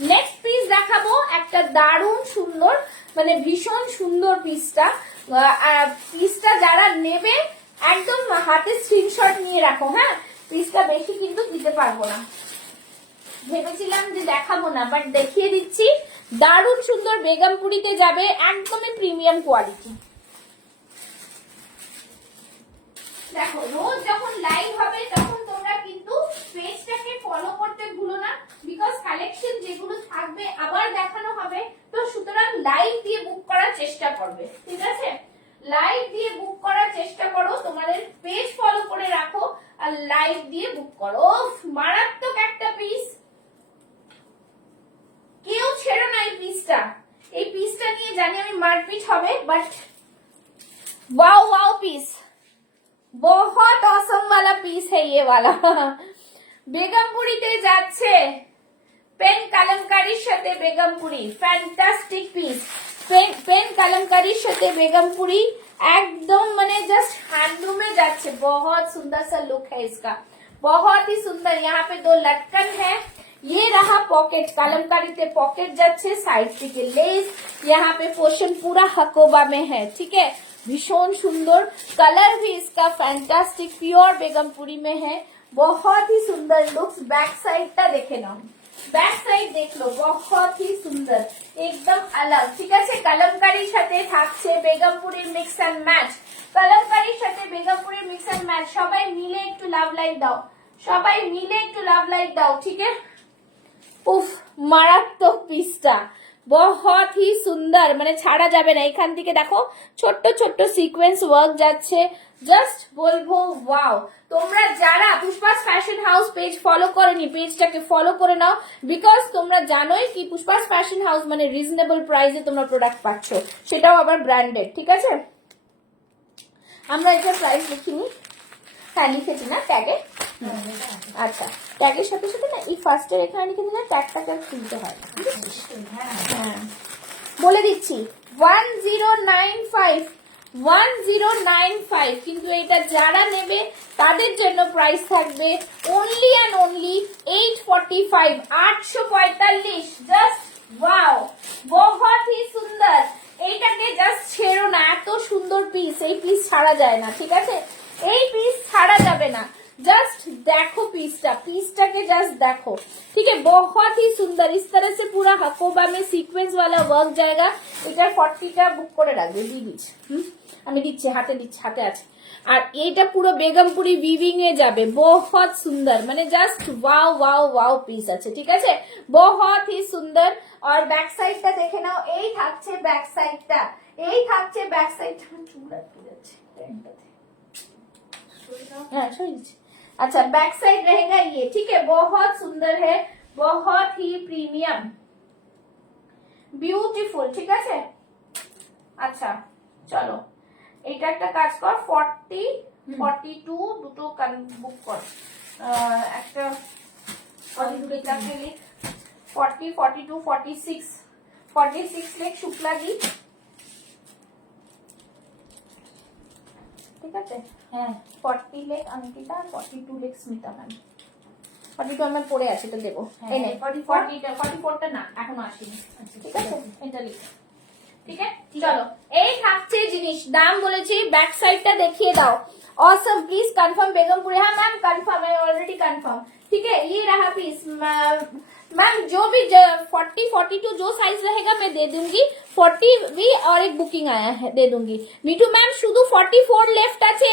নেক্সট পিস দেখাবো একটা দারুণ সুন্দর, মানে ভীষণ সুন্দর পিসটা। পিসটা যারা নেবে একদম হাতে স্ক্রিনশট নিয়ে রাখো। হ্যাঁ, পিসটা বেশি কিন্তু দিতে পারবো না, ভেবেছিলাম যে দেখাবো না, বাট দেখিয়ে দিচ্ছি। দারুণ সুন্দর, বেগমপুরিতে যাবে, একদমই প্রিমিয়াম কোয়ালিটি। দেখো, রোজ যখন লাইভ হবে তখন তোমরা কিন্তু পেজটাকে ফলো করতে ভুলো না, বিকজ কালেকশন যেগুলো থাকবে আবার দেখানো হবে, তো সুতরাং লাইভ দিয়ে বুক করার চেষ্টা করবে। ঠিক আছে, লাইভ দিয়ে বুক করার চেষ্টা করো, তোমাদের পেজ ফলো করে রাখো আর লাইভ দিয়ে বুক করো। মারাত্মক একটা পিস, কেউ ছেড়ো না এই পিসটা। এই পিসটা নিয়ে জানি আমি মারপিট হবে, বাট वाओ वाओ पीस, बहुत ऑसम वाला पीस है ये वाला। বেগমপুরিতে যাচ্ছে, পেন কালামকারীর সাথে Begampuri, fantastic piece. Pen Kalamkari साथे बेगमपुरी, एकदम माने जस्ट हैंडलूम में जाच्छे, बहुत सुंदर सा लुक है इसका, बहुत ही सुंदर। यहाँ पे 2 लटकन है, ये रहा पॉकेट, कलमकारी से पॉकेट जाच्छे, साइड থেকে लेस, यहाँ पे पोर्शन पूरा हकोबा में है। ठीक है, भीषण सुंदर, कलर भी इसका फैंटास्टिक, प्योर बेगमपुरी में है, बहुत ही सुंदर लुक्स। बैक साइड टा देखे ना, बैक साइड देख लो, बहुत ही सुंदर, एकदम अलग। ठीक है, कलमकारी साथे থাকছে বেগমপুরির মিক্স এন্ড ম্যাচ, কলমকারীর সাথে বেগমপুরির মিক্স এন্ড ম্যাচ। সবাই মিলে একটু লাভ লাইক দাও, সবাই মিলে একটু লাভ লাইক দাও। ঠিক আছে, উফ মারাত্মক পিসটা, बहुत ही সুন্দর, মানে ছাড়া যাবে না। এখান থেকে দেখো ছোট্ট ছোট্ট সিকোয়েন্স ওয়ার্ক যাচ্ছে, জাস্ট বলবো ওয়াও। তোমরা যারা পুষ্পাস ফ্যাশন হাউস পেজ ফলো করনি, পেজটাকে ফলো করে নাও, বিকজ তোমরা জানোই কি পুষ্পাস ফ্যাশন হাউস মানে রিজনেবল প্রাইসে তোমরা প্রোডাক্ট পাচ্ছ, সেটাও আবার ব্র্যান্ডেড। ঠিক আছে, আমরা এটার প্রাইস লিখিনি, হ্যাঁ লিখেছি না ট্যাগে। আচ্ছা, ট্যাগের সাথে সাথে না এই ফার্স্টের এখানে লিখে দিলে ট্যাগটাকে খুলতে হয়। হ্যাঁ বলে দিচ্ছি, 1095, 1095, কিন্তু এটা যারা নেবে তাদের জন্য প্রাইস থাকবে only and only 845, 845। Just wow, बहुत ही सुंदर, এইটাকে জাস্ট ছেড়ো না, এত সুন্দর পিস, এই পিস ছাড়া যায় না, ঠিক আছে? এই পিস ছাড়া যাবে না। जस्ट देखो पीसटा के जस्ट देखो, ठीक है, बहुत ही सुंदर। इस तरह से पूरा हकोबा में सीक्वेंस वाला वर्क जाएगा। এটা 40টা বুক করে রাখবে, দিয়ে দিচ্ছি। আমি দিচ্ছি, হাতে দিচ্ছি, হাতে আছে। আর এটা পুরো বেগমপুরি উইভিং এ যাবে, बहुत সুন্দর, মানে just wow wow wow piece আছে, ঠিক আছে, बहुत ही সুন্দর। আর ব্যাক সাইডটা দেখে নাও, এই থাকছে ব্যাক সাইডটা, এই থাকছে ব্যাক সাইডটা। চুল আটকে যাচ্ছে প্যান্টটাতে, হ্যাঁ সরিয়ে দিচ্ছি। अच्छा बैक साइड रहेगा ये, ठीक है, बहुत सुंदर है, बहुत ही प्रीमियम ब्यूटीफुल, ठीक है। अच्छा चलो এটা একটা কাজ কর, 40 42 দুটো বুক কর, একটা 42টাকে লিখ, 40 42 46 46 লিখ শুক্লা জি, ঠিক আছে, হ্যাঁ 40 লেখ অঙ্কিতা, 42 লেখ স্মিতা ম্যাম। 42 আমার পড়ে আছে, এটা দেবো, এই নে 44টা না এখনো আসেনি, ঠিক আছে, এটা লিখ, ঠিক আছে। চলো এই থাকছে জিনিস, দাম বলেছি, ব্যাক সাইডটা দেখিয়ে দাও। ऑसम प्लीज कंफर्म बेगमपुरी, हाँ मैम कंफर्म है, ऑलरेडी कंफर्म, ठीक है। ये रहा पीस मैम, जो भी 40 42 जो साइज रहेगा मैं दे दूंगी, 40 भी और एक बुकिंग आया है दे दूंगी। মিঠু ম্যাম শুধু 44 লেফট আছে,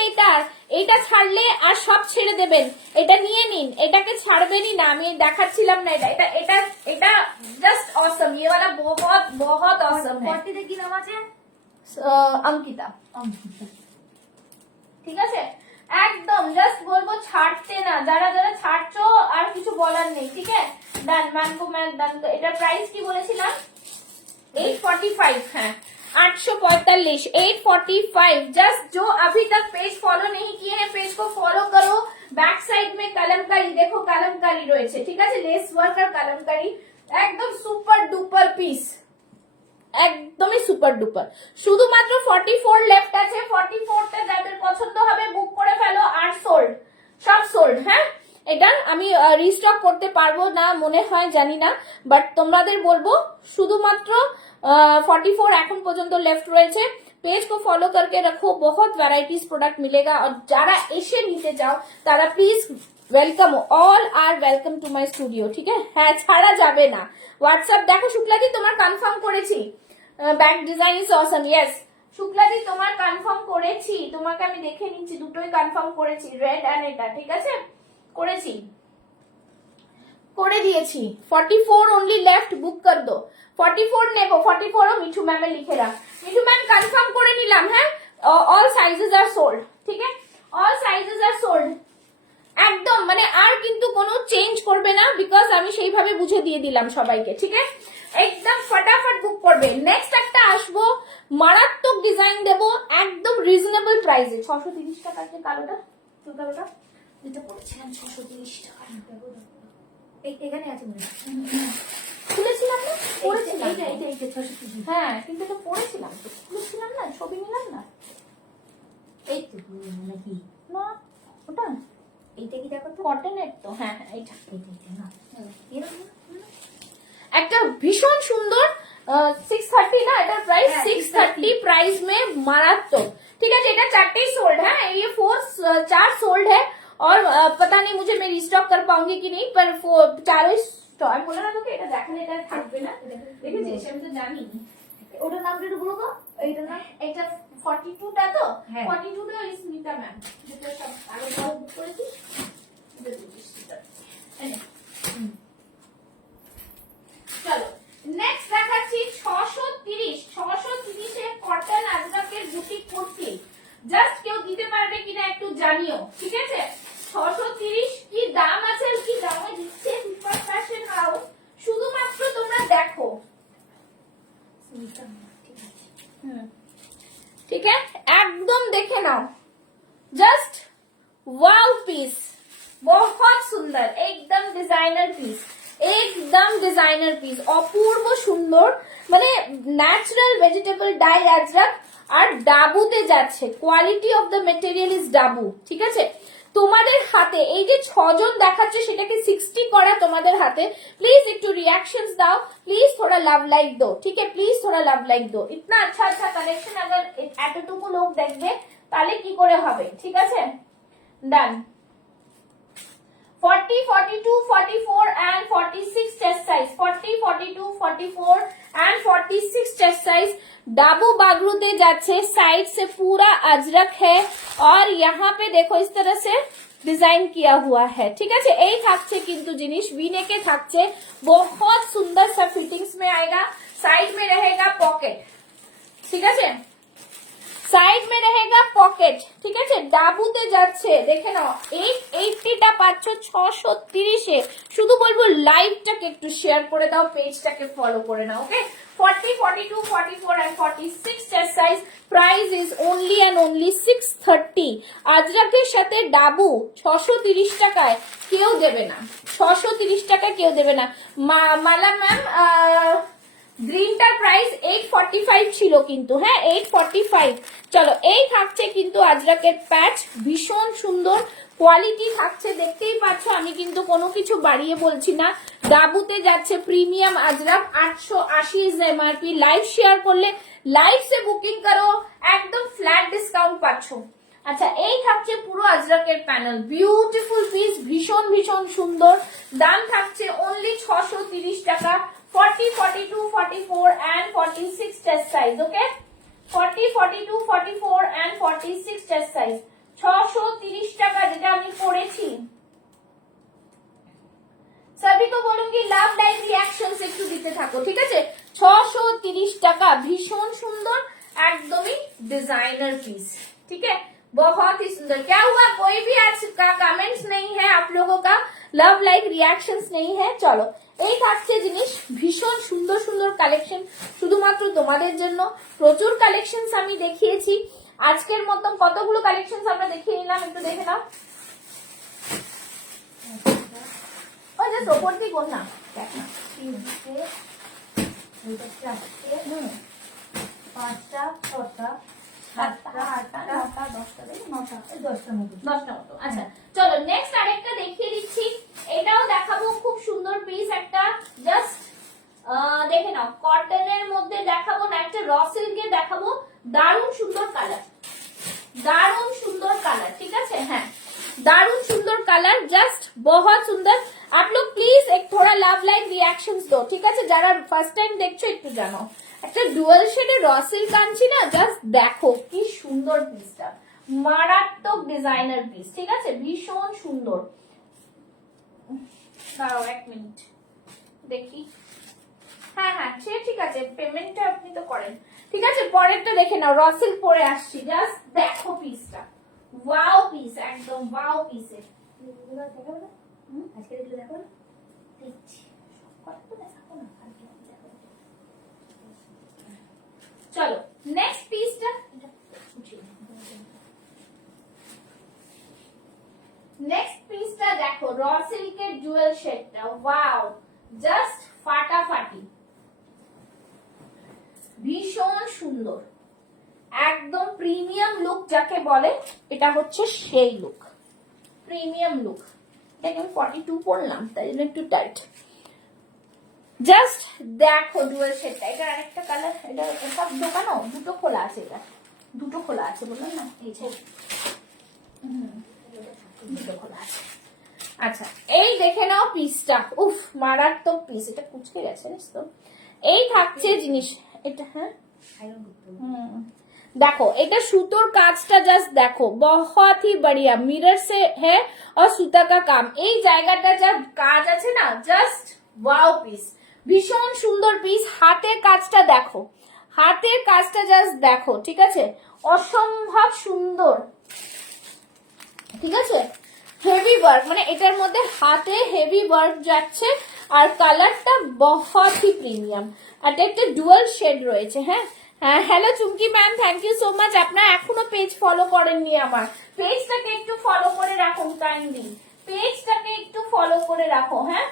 এটা ছাড়লে আর সব ছেড়ে দেবেন, এটা নিয়ে নিন, এটাকে ছাড়বেনই না, আমি দেখাচ্ছিলাম না, এটা জাস্ট ऑसम, ये वाला बहुत बहुत ऑसम है। 40 কি নাম আছে? अंकिता, ঠিক আছে, একদম জাস্ট বলবো ছাড়তে না, যারা যারা ছাড়ছো আর কিছু বলার নেই, ঠিক है। ডান ম্যান को मैं ডান, এটা প্রাইস কি বলেছিলাম 845, হ্যাঁ 845, 845। जस्ट जो अभी तक पेज फॉलो नहीं किए हैं पेज को फॉलो करो। बैक साइड में कलमकारी देखो, कलमकारी রয়েছে, ঠিক আছে, लेस वर्क আর कलमकारी, একদম সুপার ডুপার পিস, একদমই সুপার ডুপার। শুধুমাত্র 44 লেফট আছে, 44টা যাদের পছন্দ হবে বুক করে ফেলো, আর সোল্ড, সব সোল্ড, হ্যাঁ। এটা আমি রিস্টক করতে পারবো না মনে হয়, জানি না, বাট তোমাদের বলবো শুধুমাত্র 44 এখন পর্যন্ত লেফট রয়েছে। पेज को फॉलो करके रखो, बहुत वैराइटीज प्रोडक्ट मिलेगा, और যারা এসে নিতে যাও তারা please welcome, all are welcome to my studio, ঠিক আছে, হ্যাঁ ছাড়া যাবে না। হোয়াটসঅ্যাপ দেখো শুক্লাদি, তোমার কনফার্ম করেছি, back design is awesome, yes শুক্লাদি তোমার কনফার্ম করেছি, তোমাকে আমি দেখে নিচ্ছি, দুটোই কনফার্ম করেছি, রেড এন্ড এটা, ঠিক আছে, করেছি, করে দিয়েছি। 44 ओनली लेफ्ट बुक कर दो, 44 নেব, 44ও মিঠু ম্যামে লিখে রাখ, মিঠু ম্যাম কনফার্ম করে নিলাম, হ্যাঁ, অল সাইজেস আর সোল্ড, ঠিক আছে, অল সাইজেস আর সোল্ড, একদম মানে আর কিন্তু কোনো চেঞ্জ করবে না, বিকজ আমি সেইভাবে বুঝে দিয়ে দিলাম সবাইকে, ঠিক আছে, একদম ফটাফট বুক করবে। নেক্সট একটা আসবো, মারাত্মক ডিজাইন দেবো, একদম রিজনেবল প্রাইসে, 630 টাকা, যে কালোটা তো কালোটা যেটা পড়েছিলাম 630 টাকা, এখানে আছে মনে হয়, খুলেছিলাম না, পড়েছিলাম, এইটা 630, হ্যাঁ কিন্তু এটা পড়েছিলাম তো, খুলেছিলাম না, ছবি নিলাম না, এই তো নাকি না ওটা এইটা কি দেখো তো, কটনের তো, হ্যাঁ হ্যাঁ এইটা এইটা না এরকম একটা ভীষণ সুন্দর 630 না, এটা প্রাইস 630 प्राइस में मारात्मक, ठीक है, এটা চারটেই সোल्ड है, ये 4 सोल्ड है, और पता नहीं मुझे मैं रिस्टॉक कर पाऊंगी कि नहीं, पर चारों स्टॉक, আমি বললাম না তোকে এটা দেখালে এটা থাকবে না, দেখেছিস আমি তো জানি। ওটার নামটা একটু বলো তো, এইটার নাম, এটা 42টা তো, হ্যাঁ। 42টা স্মিতা ম্যাম, যেটা সব আগে বড় বুক করেছি, এটা দিচ্ছি স্মিতা। এই নে। চলো নেক্সট দেখাচ্ছি 630 এর কটন আজরাকের বুটিক কুর্তি, জাস্ট কেউ দিতে পারবে কিনা একটু জানিও, ঠিক আছে। 630 কি দাম আছে, কি দামে দিচ্ছে সুপার ফ্যাশন হাউস, শুধুমাত্র তোমরা দেখো, ठीक है, एकदम देखे नाओ, जस्ट वाव पीस, बहुत सुंदर, एकदम डिजाइनर पीस, एकदम डिजाइनर पीस, অপূর্ব সুন্দর, মানে ন্যাচারাল ভেজিটেবল ডাই আজরাক, আর ডাবুতে যাচ্ছে, quality of the material is dabu, ঠিক আছে। তোমাদের হাতে এই যে 6 জন দেখাচ্ছে সেটাকে 60 করা তোমাদের হাতে। प्लीज একটু रिएक्शंस দাও, प्लीज थोड़ा लव लाइक दो, ठीक है, प्लीज थोड़ा लव लाइक दो। इतना अच्छा अच्छा कलेक्शन अगर এতটুকু লোক দেখবে তাহলে কি করে হবে, ঠিক আছে। ডান। 40, 42, 44 and 46 chest size, 40, 42, 44 and 46 chest size। Dabu बागरूते जाच्छे, साइड से पूरा अजरक है और यहाँ पे देखो इस तरह से डिजाइन किया हुआ है, ठीक है। এই থাকছে কিন্তু জিনিস ভিনেকে থাকছে, बहुत सुंदर सा फिटिंग्स में आएगा। साइड में रहेगा पॉकेट, ঠিক আছে, সাইড মে रहेगा পকেট, ঠিক আছে। ডাবুতে যাচ্ছে, দেখে নাও 880টা পাচ্ছ 630 এ। শুধু বলবো লাইভটাকে একটু শেয়ার করে দাও, পেজটাকে ফলো করে নাও, ওকে। 40, 42, 44 and 46 chest size, price is only and only 630। আজরাকের সাথে ডাবু 630 টাকায় কেউ দেবে না, 630 টাকা কেউ দেবে না। মালা ম্যাম গ্রিনটার প্রাইস 845 ছিল কিন্তু, হ্যাঁ 845। চলো এই থাকছে কিন্তু আজরাকের প্যাচ, ভীষণ সুন্দর কোয়ালিটি থাকছে, দেখতেই পাচ্ছ। আমি কিন্তু কোনো কিছু বাড়িয়ে বলছি না। ডাবুতে যাচ্ছে premium Ajrak, 880 is MRP. Live share করলে, লাইভ সে বুকিং করো, একদম ফ্ল্যাট ডিসকাউন্ট পাচ্ছ। আচ্ছা এই থাকছে পুরো আজরাকের প্যানেল, বিউটিফুল পিস, ভীষণ ভীষণ সুন্দর। দাম থাকছে অনলি 630 টাকা। 40, 42, 44 and 46 chest size, okay? 40, 42, 44 and 46 chest size, 630 টাকা, যেটা আমি পড়েছি। सभी को बोलूंगी লাভ লাইভ রিঅ্যাকশনস একটু দিতে থাকো, ঠিক আছে। 630 টাকা, ভীষণ সুন্দর, একদমই ডিজাइनर पीस, ठीक है, बहुत ही सुंदर। क्या हुआ, कोई भी आज का कमेंट्स नहीं है आप लोगों का, लव लाइक रिएक्शंस नहीं है। चलो এই থাকছে জিনিস, ভীষণ সুন্দর সুন্দর কালেকশন শুধুমাত্র তোমাদের জন্য। প্রচুর কালেকশনস আমি দেখিয়েছি আজকের মতো। কতগুলো কালেকশনস আমরা দেখিয়ে নিলাম, একটু দেখে নাও। ওই যে ওপর দিয়ে কোন না দেখ না, 5টা 6টা 7টা 8টা 9টা 10টা মতো। আচ্ছা চলো নেক্সট আরেকটা দেখিয়ে দিচ্ছি, এটাও দেখাবো, খুব সুন্দর পিস একটা। জাস্ট দেখে নাও, কটনের মধ্যে দেখাবো না, একটা র সিল্কের দেখাবো। দারুণ সুন্দর কালার, দারুণ সুন্দর কালার, ঠিক আছে, হ্যাঁ दारुण सुंदर कलर, जस्ट बहुत सुंदर। आप लोग प्लीज एक थोड़ा लव लाइक रिएक्शंस दो, ठीक है। যারা ফার্স্ট টাইম দেখছো একটু জানো, একটা ডুয়াল শেডের রসিল কাঞ্চি না, জাস্ট দেখো কি সুন্দর পিসটা, মারাত্মক ডিজাইনার পিস, ঠিক আছে, ভীষণ সুন্দর। দাঁড়াও 1 মিনিট দেখি, হ্যাঁ হ্যাঁ সে ঠিক আছে, পেমেন্টটা আপনি তো করেন, ঠিক আছে। পরেরটা দেখে নাও, রসিল পরে আসছি, জাস্ট দেখো পিসটা, ওয়াও পিস, একদম ওয়াও পিসে। আজকে দেখলে দেখো দেখছি চলো নেক্সট পিসটা, নেক্সট পিসটা দেখো, র সিল্কের জুয়েল শেডটা, ওয়াও জাস্ট ফাটাফাটি, ভীষণ সুন্দর, একদম প্রিমিয়াম লুক যাকে বলে, এটা হচ্ছে সেই লুক, প্রিমিয়াম লুক। এটাকে আমি 42 পড়লাম তাই জন্য একটু টাইট। জাস্ট দেখো ডুয়াল শেডটা, এটা আরেকটা কালার, এটা সব দোকানও দুটো খোলা আছে, এটা দুটো খোলা আছে বললাম না, এই যে দুটো খোলা আছে। আচ্ছা এই দেখে নাও পিসটা, উফ মারাত্মক পিস, এটা কুচকে গেছে জানিস তো। এই থাকছে জিনিস, এটা হ্যাঁ देखो এটা সুতোর কাজটা জাস্ট দেখো, बहुत ही बढ़िया मिरर से है और सूता का काम। এই জায়গাটা যা কাজ আছে না, জাস্ট ওয়াও পিস, ভীষণ সুন্দর পিস। হাতের কাজটা দেখো, হাতের কাজটা জাস্ট দেখো, ঠিক আছে, অসম্ভব সুন্দর, ঠিক আছে। হেভি ওয়ার্ক, মানে এটার মধ্যে হাতে হেভি ওয়ার্ক যাচ্ছে, আর কালারটা बहुत ही প্রিমিয়াম, আর একটা ডুয়াল শেড রয়েছে। হ্যাঁ হ্যাঁ hello Chumki ma'am, thank you so much. আপনারা এখনো পেজ ফলো করেননি, আমার পেজটাকে একটু ফলো করে রাখুন কাইন্ডলি, পেজটাকে একটু ফলো করে রাখো, হ্যাঁ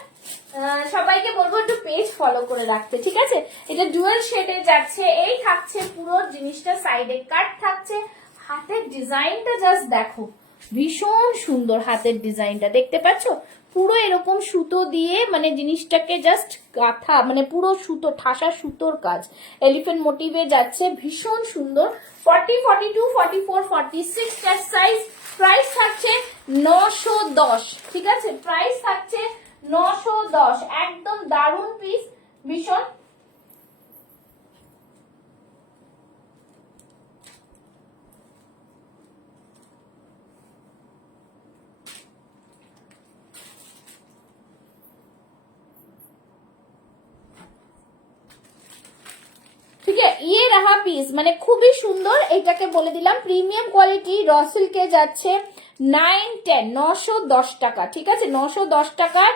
সবাইকে বলবো একটু পেজ ফলো করে রাখতে, ঠিক আছে। এটা ডুয়াল শেডে যাচ্ছে, এই থাকছে পুরো জিনিসটা, সাইডে কাট থাকছে, হাতের ডিজাইনটা জাস্ট দেখো, ভীষণ সুন্দর হাতের ডিজাইনটা দেখতে পাচ্ছো, পুরো এরকম সুতো দিয়ে মানে জিনিসটাকে জাস্ট গাঁথা, মানে পুরো সুতো ঠাসা সুতোর কাজ, এলিফ্যান্ট মোটিভে যাচ্ছে, ভীষণ সুন্দর। 40, 42, 44, 46 সাইজ। প্রাইস থাকছে 910, ঠিক আছে, প্রাইস থাকছে 910। একদম দারুণ পিস, ভীষণ। ঠিক আছে, ইয়ে রাহা পিস, মানে খুবই সুন্দর। এটাকে বলে দিলাম প্রিমিয়াম কোয়ালিটি, র সিল্কে যাচ্ছে 9, 10, 910 টাকা, ঠিক আছে, 910 টাকার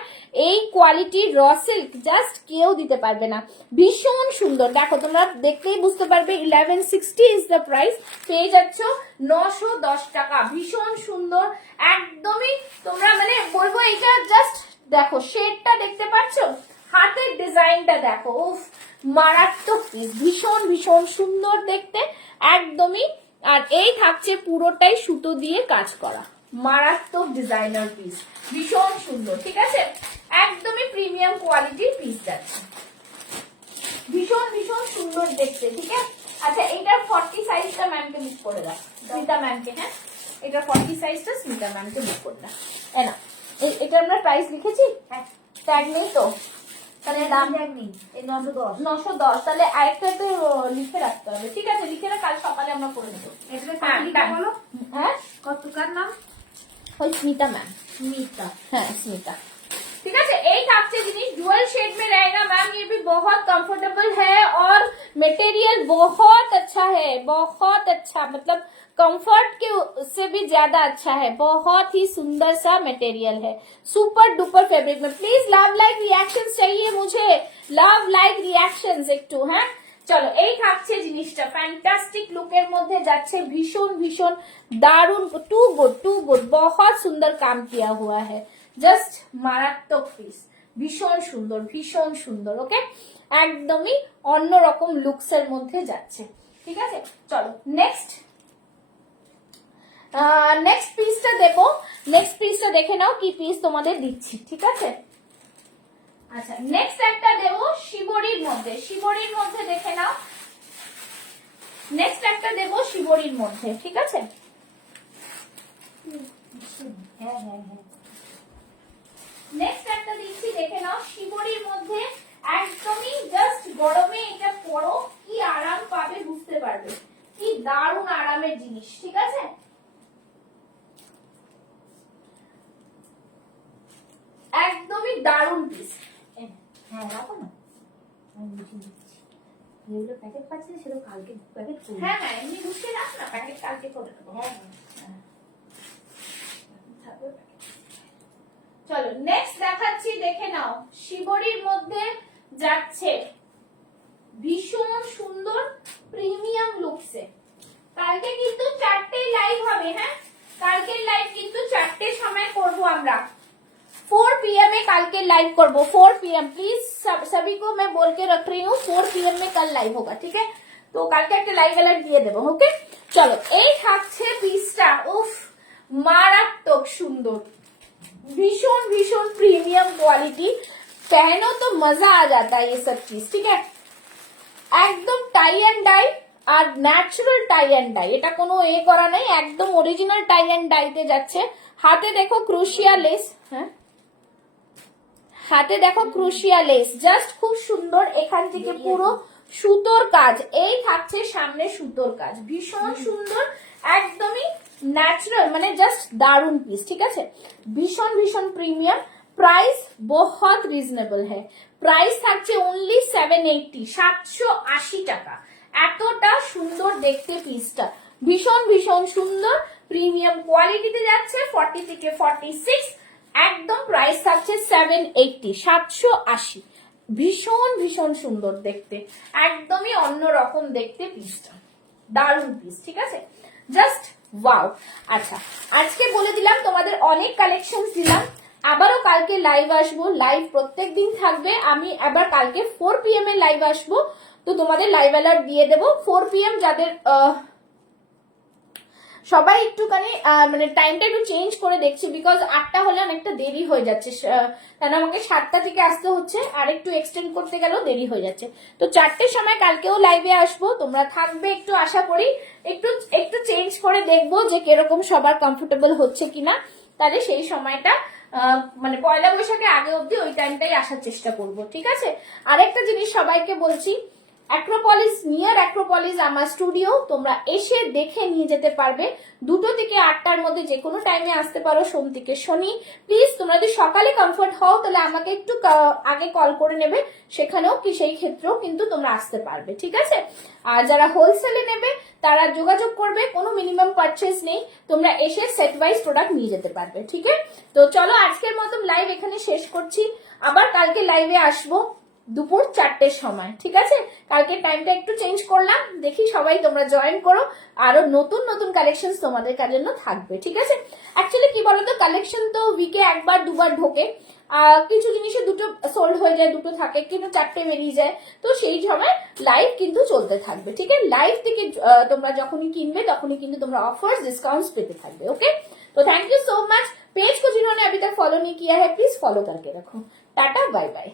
এই কোয়ালিটির র সিল্ক জাস্ট কেউ দিতে পারবে না, ভীষণ সুন্দর। দেখো তোমরা দেখলেই বুঝতে পারবে, 1160 ইজ দ্য প্রাইস, পেয়ে যাচ্ছ 910 টাকা, ভীষণ সুন্দর। একদমই তোমরা মানে বলবো এটা জাস্ট দেখো, শেডটা দেখতে পাচ্ছ, হাতের ডিজাইনটা দেখো, উফ মারাত্মক পিস, ভীষণ ভীষণ সুন্দর দেখতে একদমই। আর এই থাকছে পুরোটাই সুতো দিয়ে কাজ করা, মারাত্মক ডিজাইনার পিস, ভীষণ সুন্দর, ঠিক আছে, একদমই প্রিমিয়াম কোয়ালিটির পিস যাচ্ছে, ভীষণ ভীষণ সুন্দর দেখতে, ঠিক আছে। আচ্ছা, এইটার 40 সাইজটা ম্যামকে বুক করে দাও, স্মিতা ম্যামকে, হ্যাঁ এটা 40 সাইজটা স্মিতা ম্যামকে বুক করে দাও। না এটা আমরা প্রাইস লিখেছি, ট্যাগ নেই তো, তাহলে দাম নেই, এই 910। 910, তাহলে আরেকটা তো লিখে রাখতে হবে, ঠিক আছে, লিখে রাখ, কাল সকালে আমরা করে দেবো। হ্যাঁ কতকার নাম? ওই স্মিতা ম্যাম, स्मिता। হ্যাঁ স্মিতা, ठीक है। एक आपसे जिनिस डुअल शेड में रहेगा मैम, ये भी बहुत कंफर्टेबल है और मटेरियल बहुत अच्छा है, बहुत अच्छा, मतलब कंफर्ट के से भी ज्यादा अच्छा है, बहुत ही सुंदर सा मटेरियल है, सुपर डुपर फैब्रिक में। प्लीज लव लाइक रिएक्शंस चाहिए मुझे, लव लाइक रिएक्शंस একটু, হ্যাঁ চলো। এই থাকছে জিনিসটা, ফ্যান্টাস্টিক লুকের মধ্যে যাচ্ছে, ভীষণ ভীষণ দারুণ, টু গুড, बहुत सुंदर काम किया हुआ है, জাস্ট মারাত্মক পিস, ভীষণ সুন্দর, ভীষণ সুন্দর, ওকে, একদমই অন্যরকম লুকস এর মধ্যে যাচ্ছে, ঠিক আছে। চলো নেক্সট পিসটা দেবো, নেক্সট পিসটা দেখে নাও কি পিস তোমাদের দিচ্ছি, ঠিক আছে। আচ্ছা, নেক্সট একটা দেবো শিবরির মধ্যে, শিবরির মধ্যে দেখে নাও, নেক্সট একটা দেবো শিবরির মধ্যে, ঠিক আছে। হ্যাঁ হ্যাঁ হ্যাঁ, নেক্সট একটা দিচ্ছি, দেখে নাও, শিবরির মধ্যে একদমই জাস্ট গরমে এটা পরো, কি আরাম পাবে বুঝতে পারবে, কি দারুণ আরামের জিনিস, ঠিক আছে। একদমই দারুণ পিস, হ্যাঁ রাখো না, আমি বুঝিয়ে দিচ্ছি। যেগুলো প্যাকেট পাচ্ছি সেগুলো কালকে প্যাকেট করবো। হ্যাঁ হ্যাঁ এমনি গুছিয়ে রাখ না, প্যাকেট কালকে করে দেবো। হ্যাঁ চলো নেক্সট দেখাচ্ছি, দেখে নাও, শিবরির মধ্যে যাচ্ছে ভীষণ সুন্দর প্রিমিয়াম লুকসে। কালকে কিন্তু 4টে লাইভ হবে, হ্যাঁ কালকের লাইভ কিন্তু 4টের সময় করব আমরা, 4 PM में कल के लाइव करब, 4 PM प्लीज सभी को मैं बोल के रख रही हूँ, 4 PM में कल लाइव होगा, ठीक है। तो कल के একটা লাইভ अलर्ट দিয়ে দেব, ওকে। চলো এই থাকছে পিসটা, উফ মারাত্মক সুন্দর, भीषण भीषण प्रीमियम क्वालिटी, पहनो तो मजा आ जाता है ये सब चीज, ठीक है। একদম টাই এন্ড ডাই আর ন্যাচারাল টাই এন্ড ডাই, এটা কোনো এ করা নেই, একদম অরিজিনাল টাই এন্ড ডাইতে যাচ্ছে। হাতে দেখো ক্রুশিয়া লেস, হ্যাঁ হাতে দেখো ক্রুশিয়া লেস, জাস্ট খুব সুন্দর, এখান থেকে পুরো সুতোর কাজ, এই থাকছে সামনে সুতোর কাজ, ভীষণ সুন্দর, একদমই ন্যাচারাল, মানে জাস্ট দারুন পিস, ঠিক আছে, ভীষণ ভীষণ প্রিমিয়াম। প্রাইস বহুত রিজনেবল है, প্রাইস থাকছে অনলি 780, 780 টাকা, এতটা সুন্দর দেখতে পিসটা, ভীষণ ভীষণ সুন্দর প্রিমিয়াম কোয়ালিটিতে যাচ্ছে, 40 থেকে 46, একদম প্রাইস থাকছে 780, 780, ভীষণ ভীষণ সুন্দর দেখতে, একদমই অন্যরকম দেখতে পিসটা, দারুণ পিস, ঠিক আছে, জাস্ট ওয়াও। আচ্ছা আজকে বলে দিলাম, তোমাদের অনেক কালেকশন দিলাম, আবারও কালকে লাইভ আসবো, লাইভ প্রত্যেকদিন থাকবে, আমি আবার কালকে 4 PM এর লাইভ আসবো, তো তোমাদের লাইভ অ্যালার্ট দিয়ে দেবো। 4 PM যাদের সবাই একটুখানি মানে টাইমটা একটু চেঞ্জ করে দেখছি, বিকজ 8টা হলে অনেকটা দেরি হয়ে যাচ্ছে, কারণ আমাকে 7টা থেকে আসতে হচ্ছে, আর একটু এক্সটেন্ড করতে গেলেও দেরি হয়ে যাচ্ছে। তো 4টের সময় কালকেও লাইভে আসবো, তোমরা থাকবে একটু, আশা করি একটু একটু চেঞ্জ করে দেখবো যে কিরকম সবার কমফোর্টেবল হচ্ছে কিনা, তাহলে সেই সময়টা মানে পয়লা বৈশাখের আগে অবধি ওই টাইমটাই আসার চেষ্টা করব, ঠিক আছে। আরেকটা জিনিস সবাইকে বলছি, অ্যাক্রোপলিস, নিয়ার অ্যাক্রোপলিস আমার স্টুডিও, তোমরা এসে দেখে নিয়ে যেতে পারবে। 2টো থেকে 8টার মধ্যে যে কোনো টাইমে আসতে পারো, সোম থেকে শনি। প্লিজ তোমরা যদি সকালে কমফোর্ট হও তাহলে আমাকে একটু আগে কল করে নেবে, সেখানেও কি সেই ক্ষেত্রেও কিন্তু তোমরা আসতে পারবে, ঠিক আছে। আর যারা হোলসেলে নেবে তারা যোগাযোগ করবে, কোনো মিনিমাম পারচেজ নেই, তোমরা এসে সেট ওয়াইজ প্রোডাক্ট নিয়ে যেতে পারবে, ঠিক আছে। তো চলো আজকের মতন লাইভ এখানে শেষ করছি, আবার কালকে লাইভে আসবো দুপুর 4টের সময়, ঠিক আছে। কালকে টাইমটা একটু চেঞ্জ করলাম, দেখি সবাই তোমরা জয়েন করো, আরো নতুন নতুন কালেকশন তোমাদের জন্য থাকবে, ঠিক আছে। অ্যাকচুয়ালি কি বলতো, কালেকশন তো উইকে 1-2বার ঢোকে, কিছু জিনিসে 2টো সোল্ড হয়ে যায়, 2টো থাকে, কিন্তু 4টে বেরিয়ে যায়, তো সেই সময় লাইভ কিন্তু চলতে থাকবে, ঠিক আছে। লাইভ থেকে তোমরা যখনই কিনবে তখনই কিন্তু তোমরা ऑफर्स डिस्काउंट्स পেতে থাকবে, ओके। तो thank you so much. Page को जिन्होंने अभी तक फॉलो नहीं किया है प्लीज फॉलो करके रखो। Tata bye bye.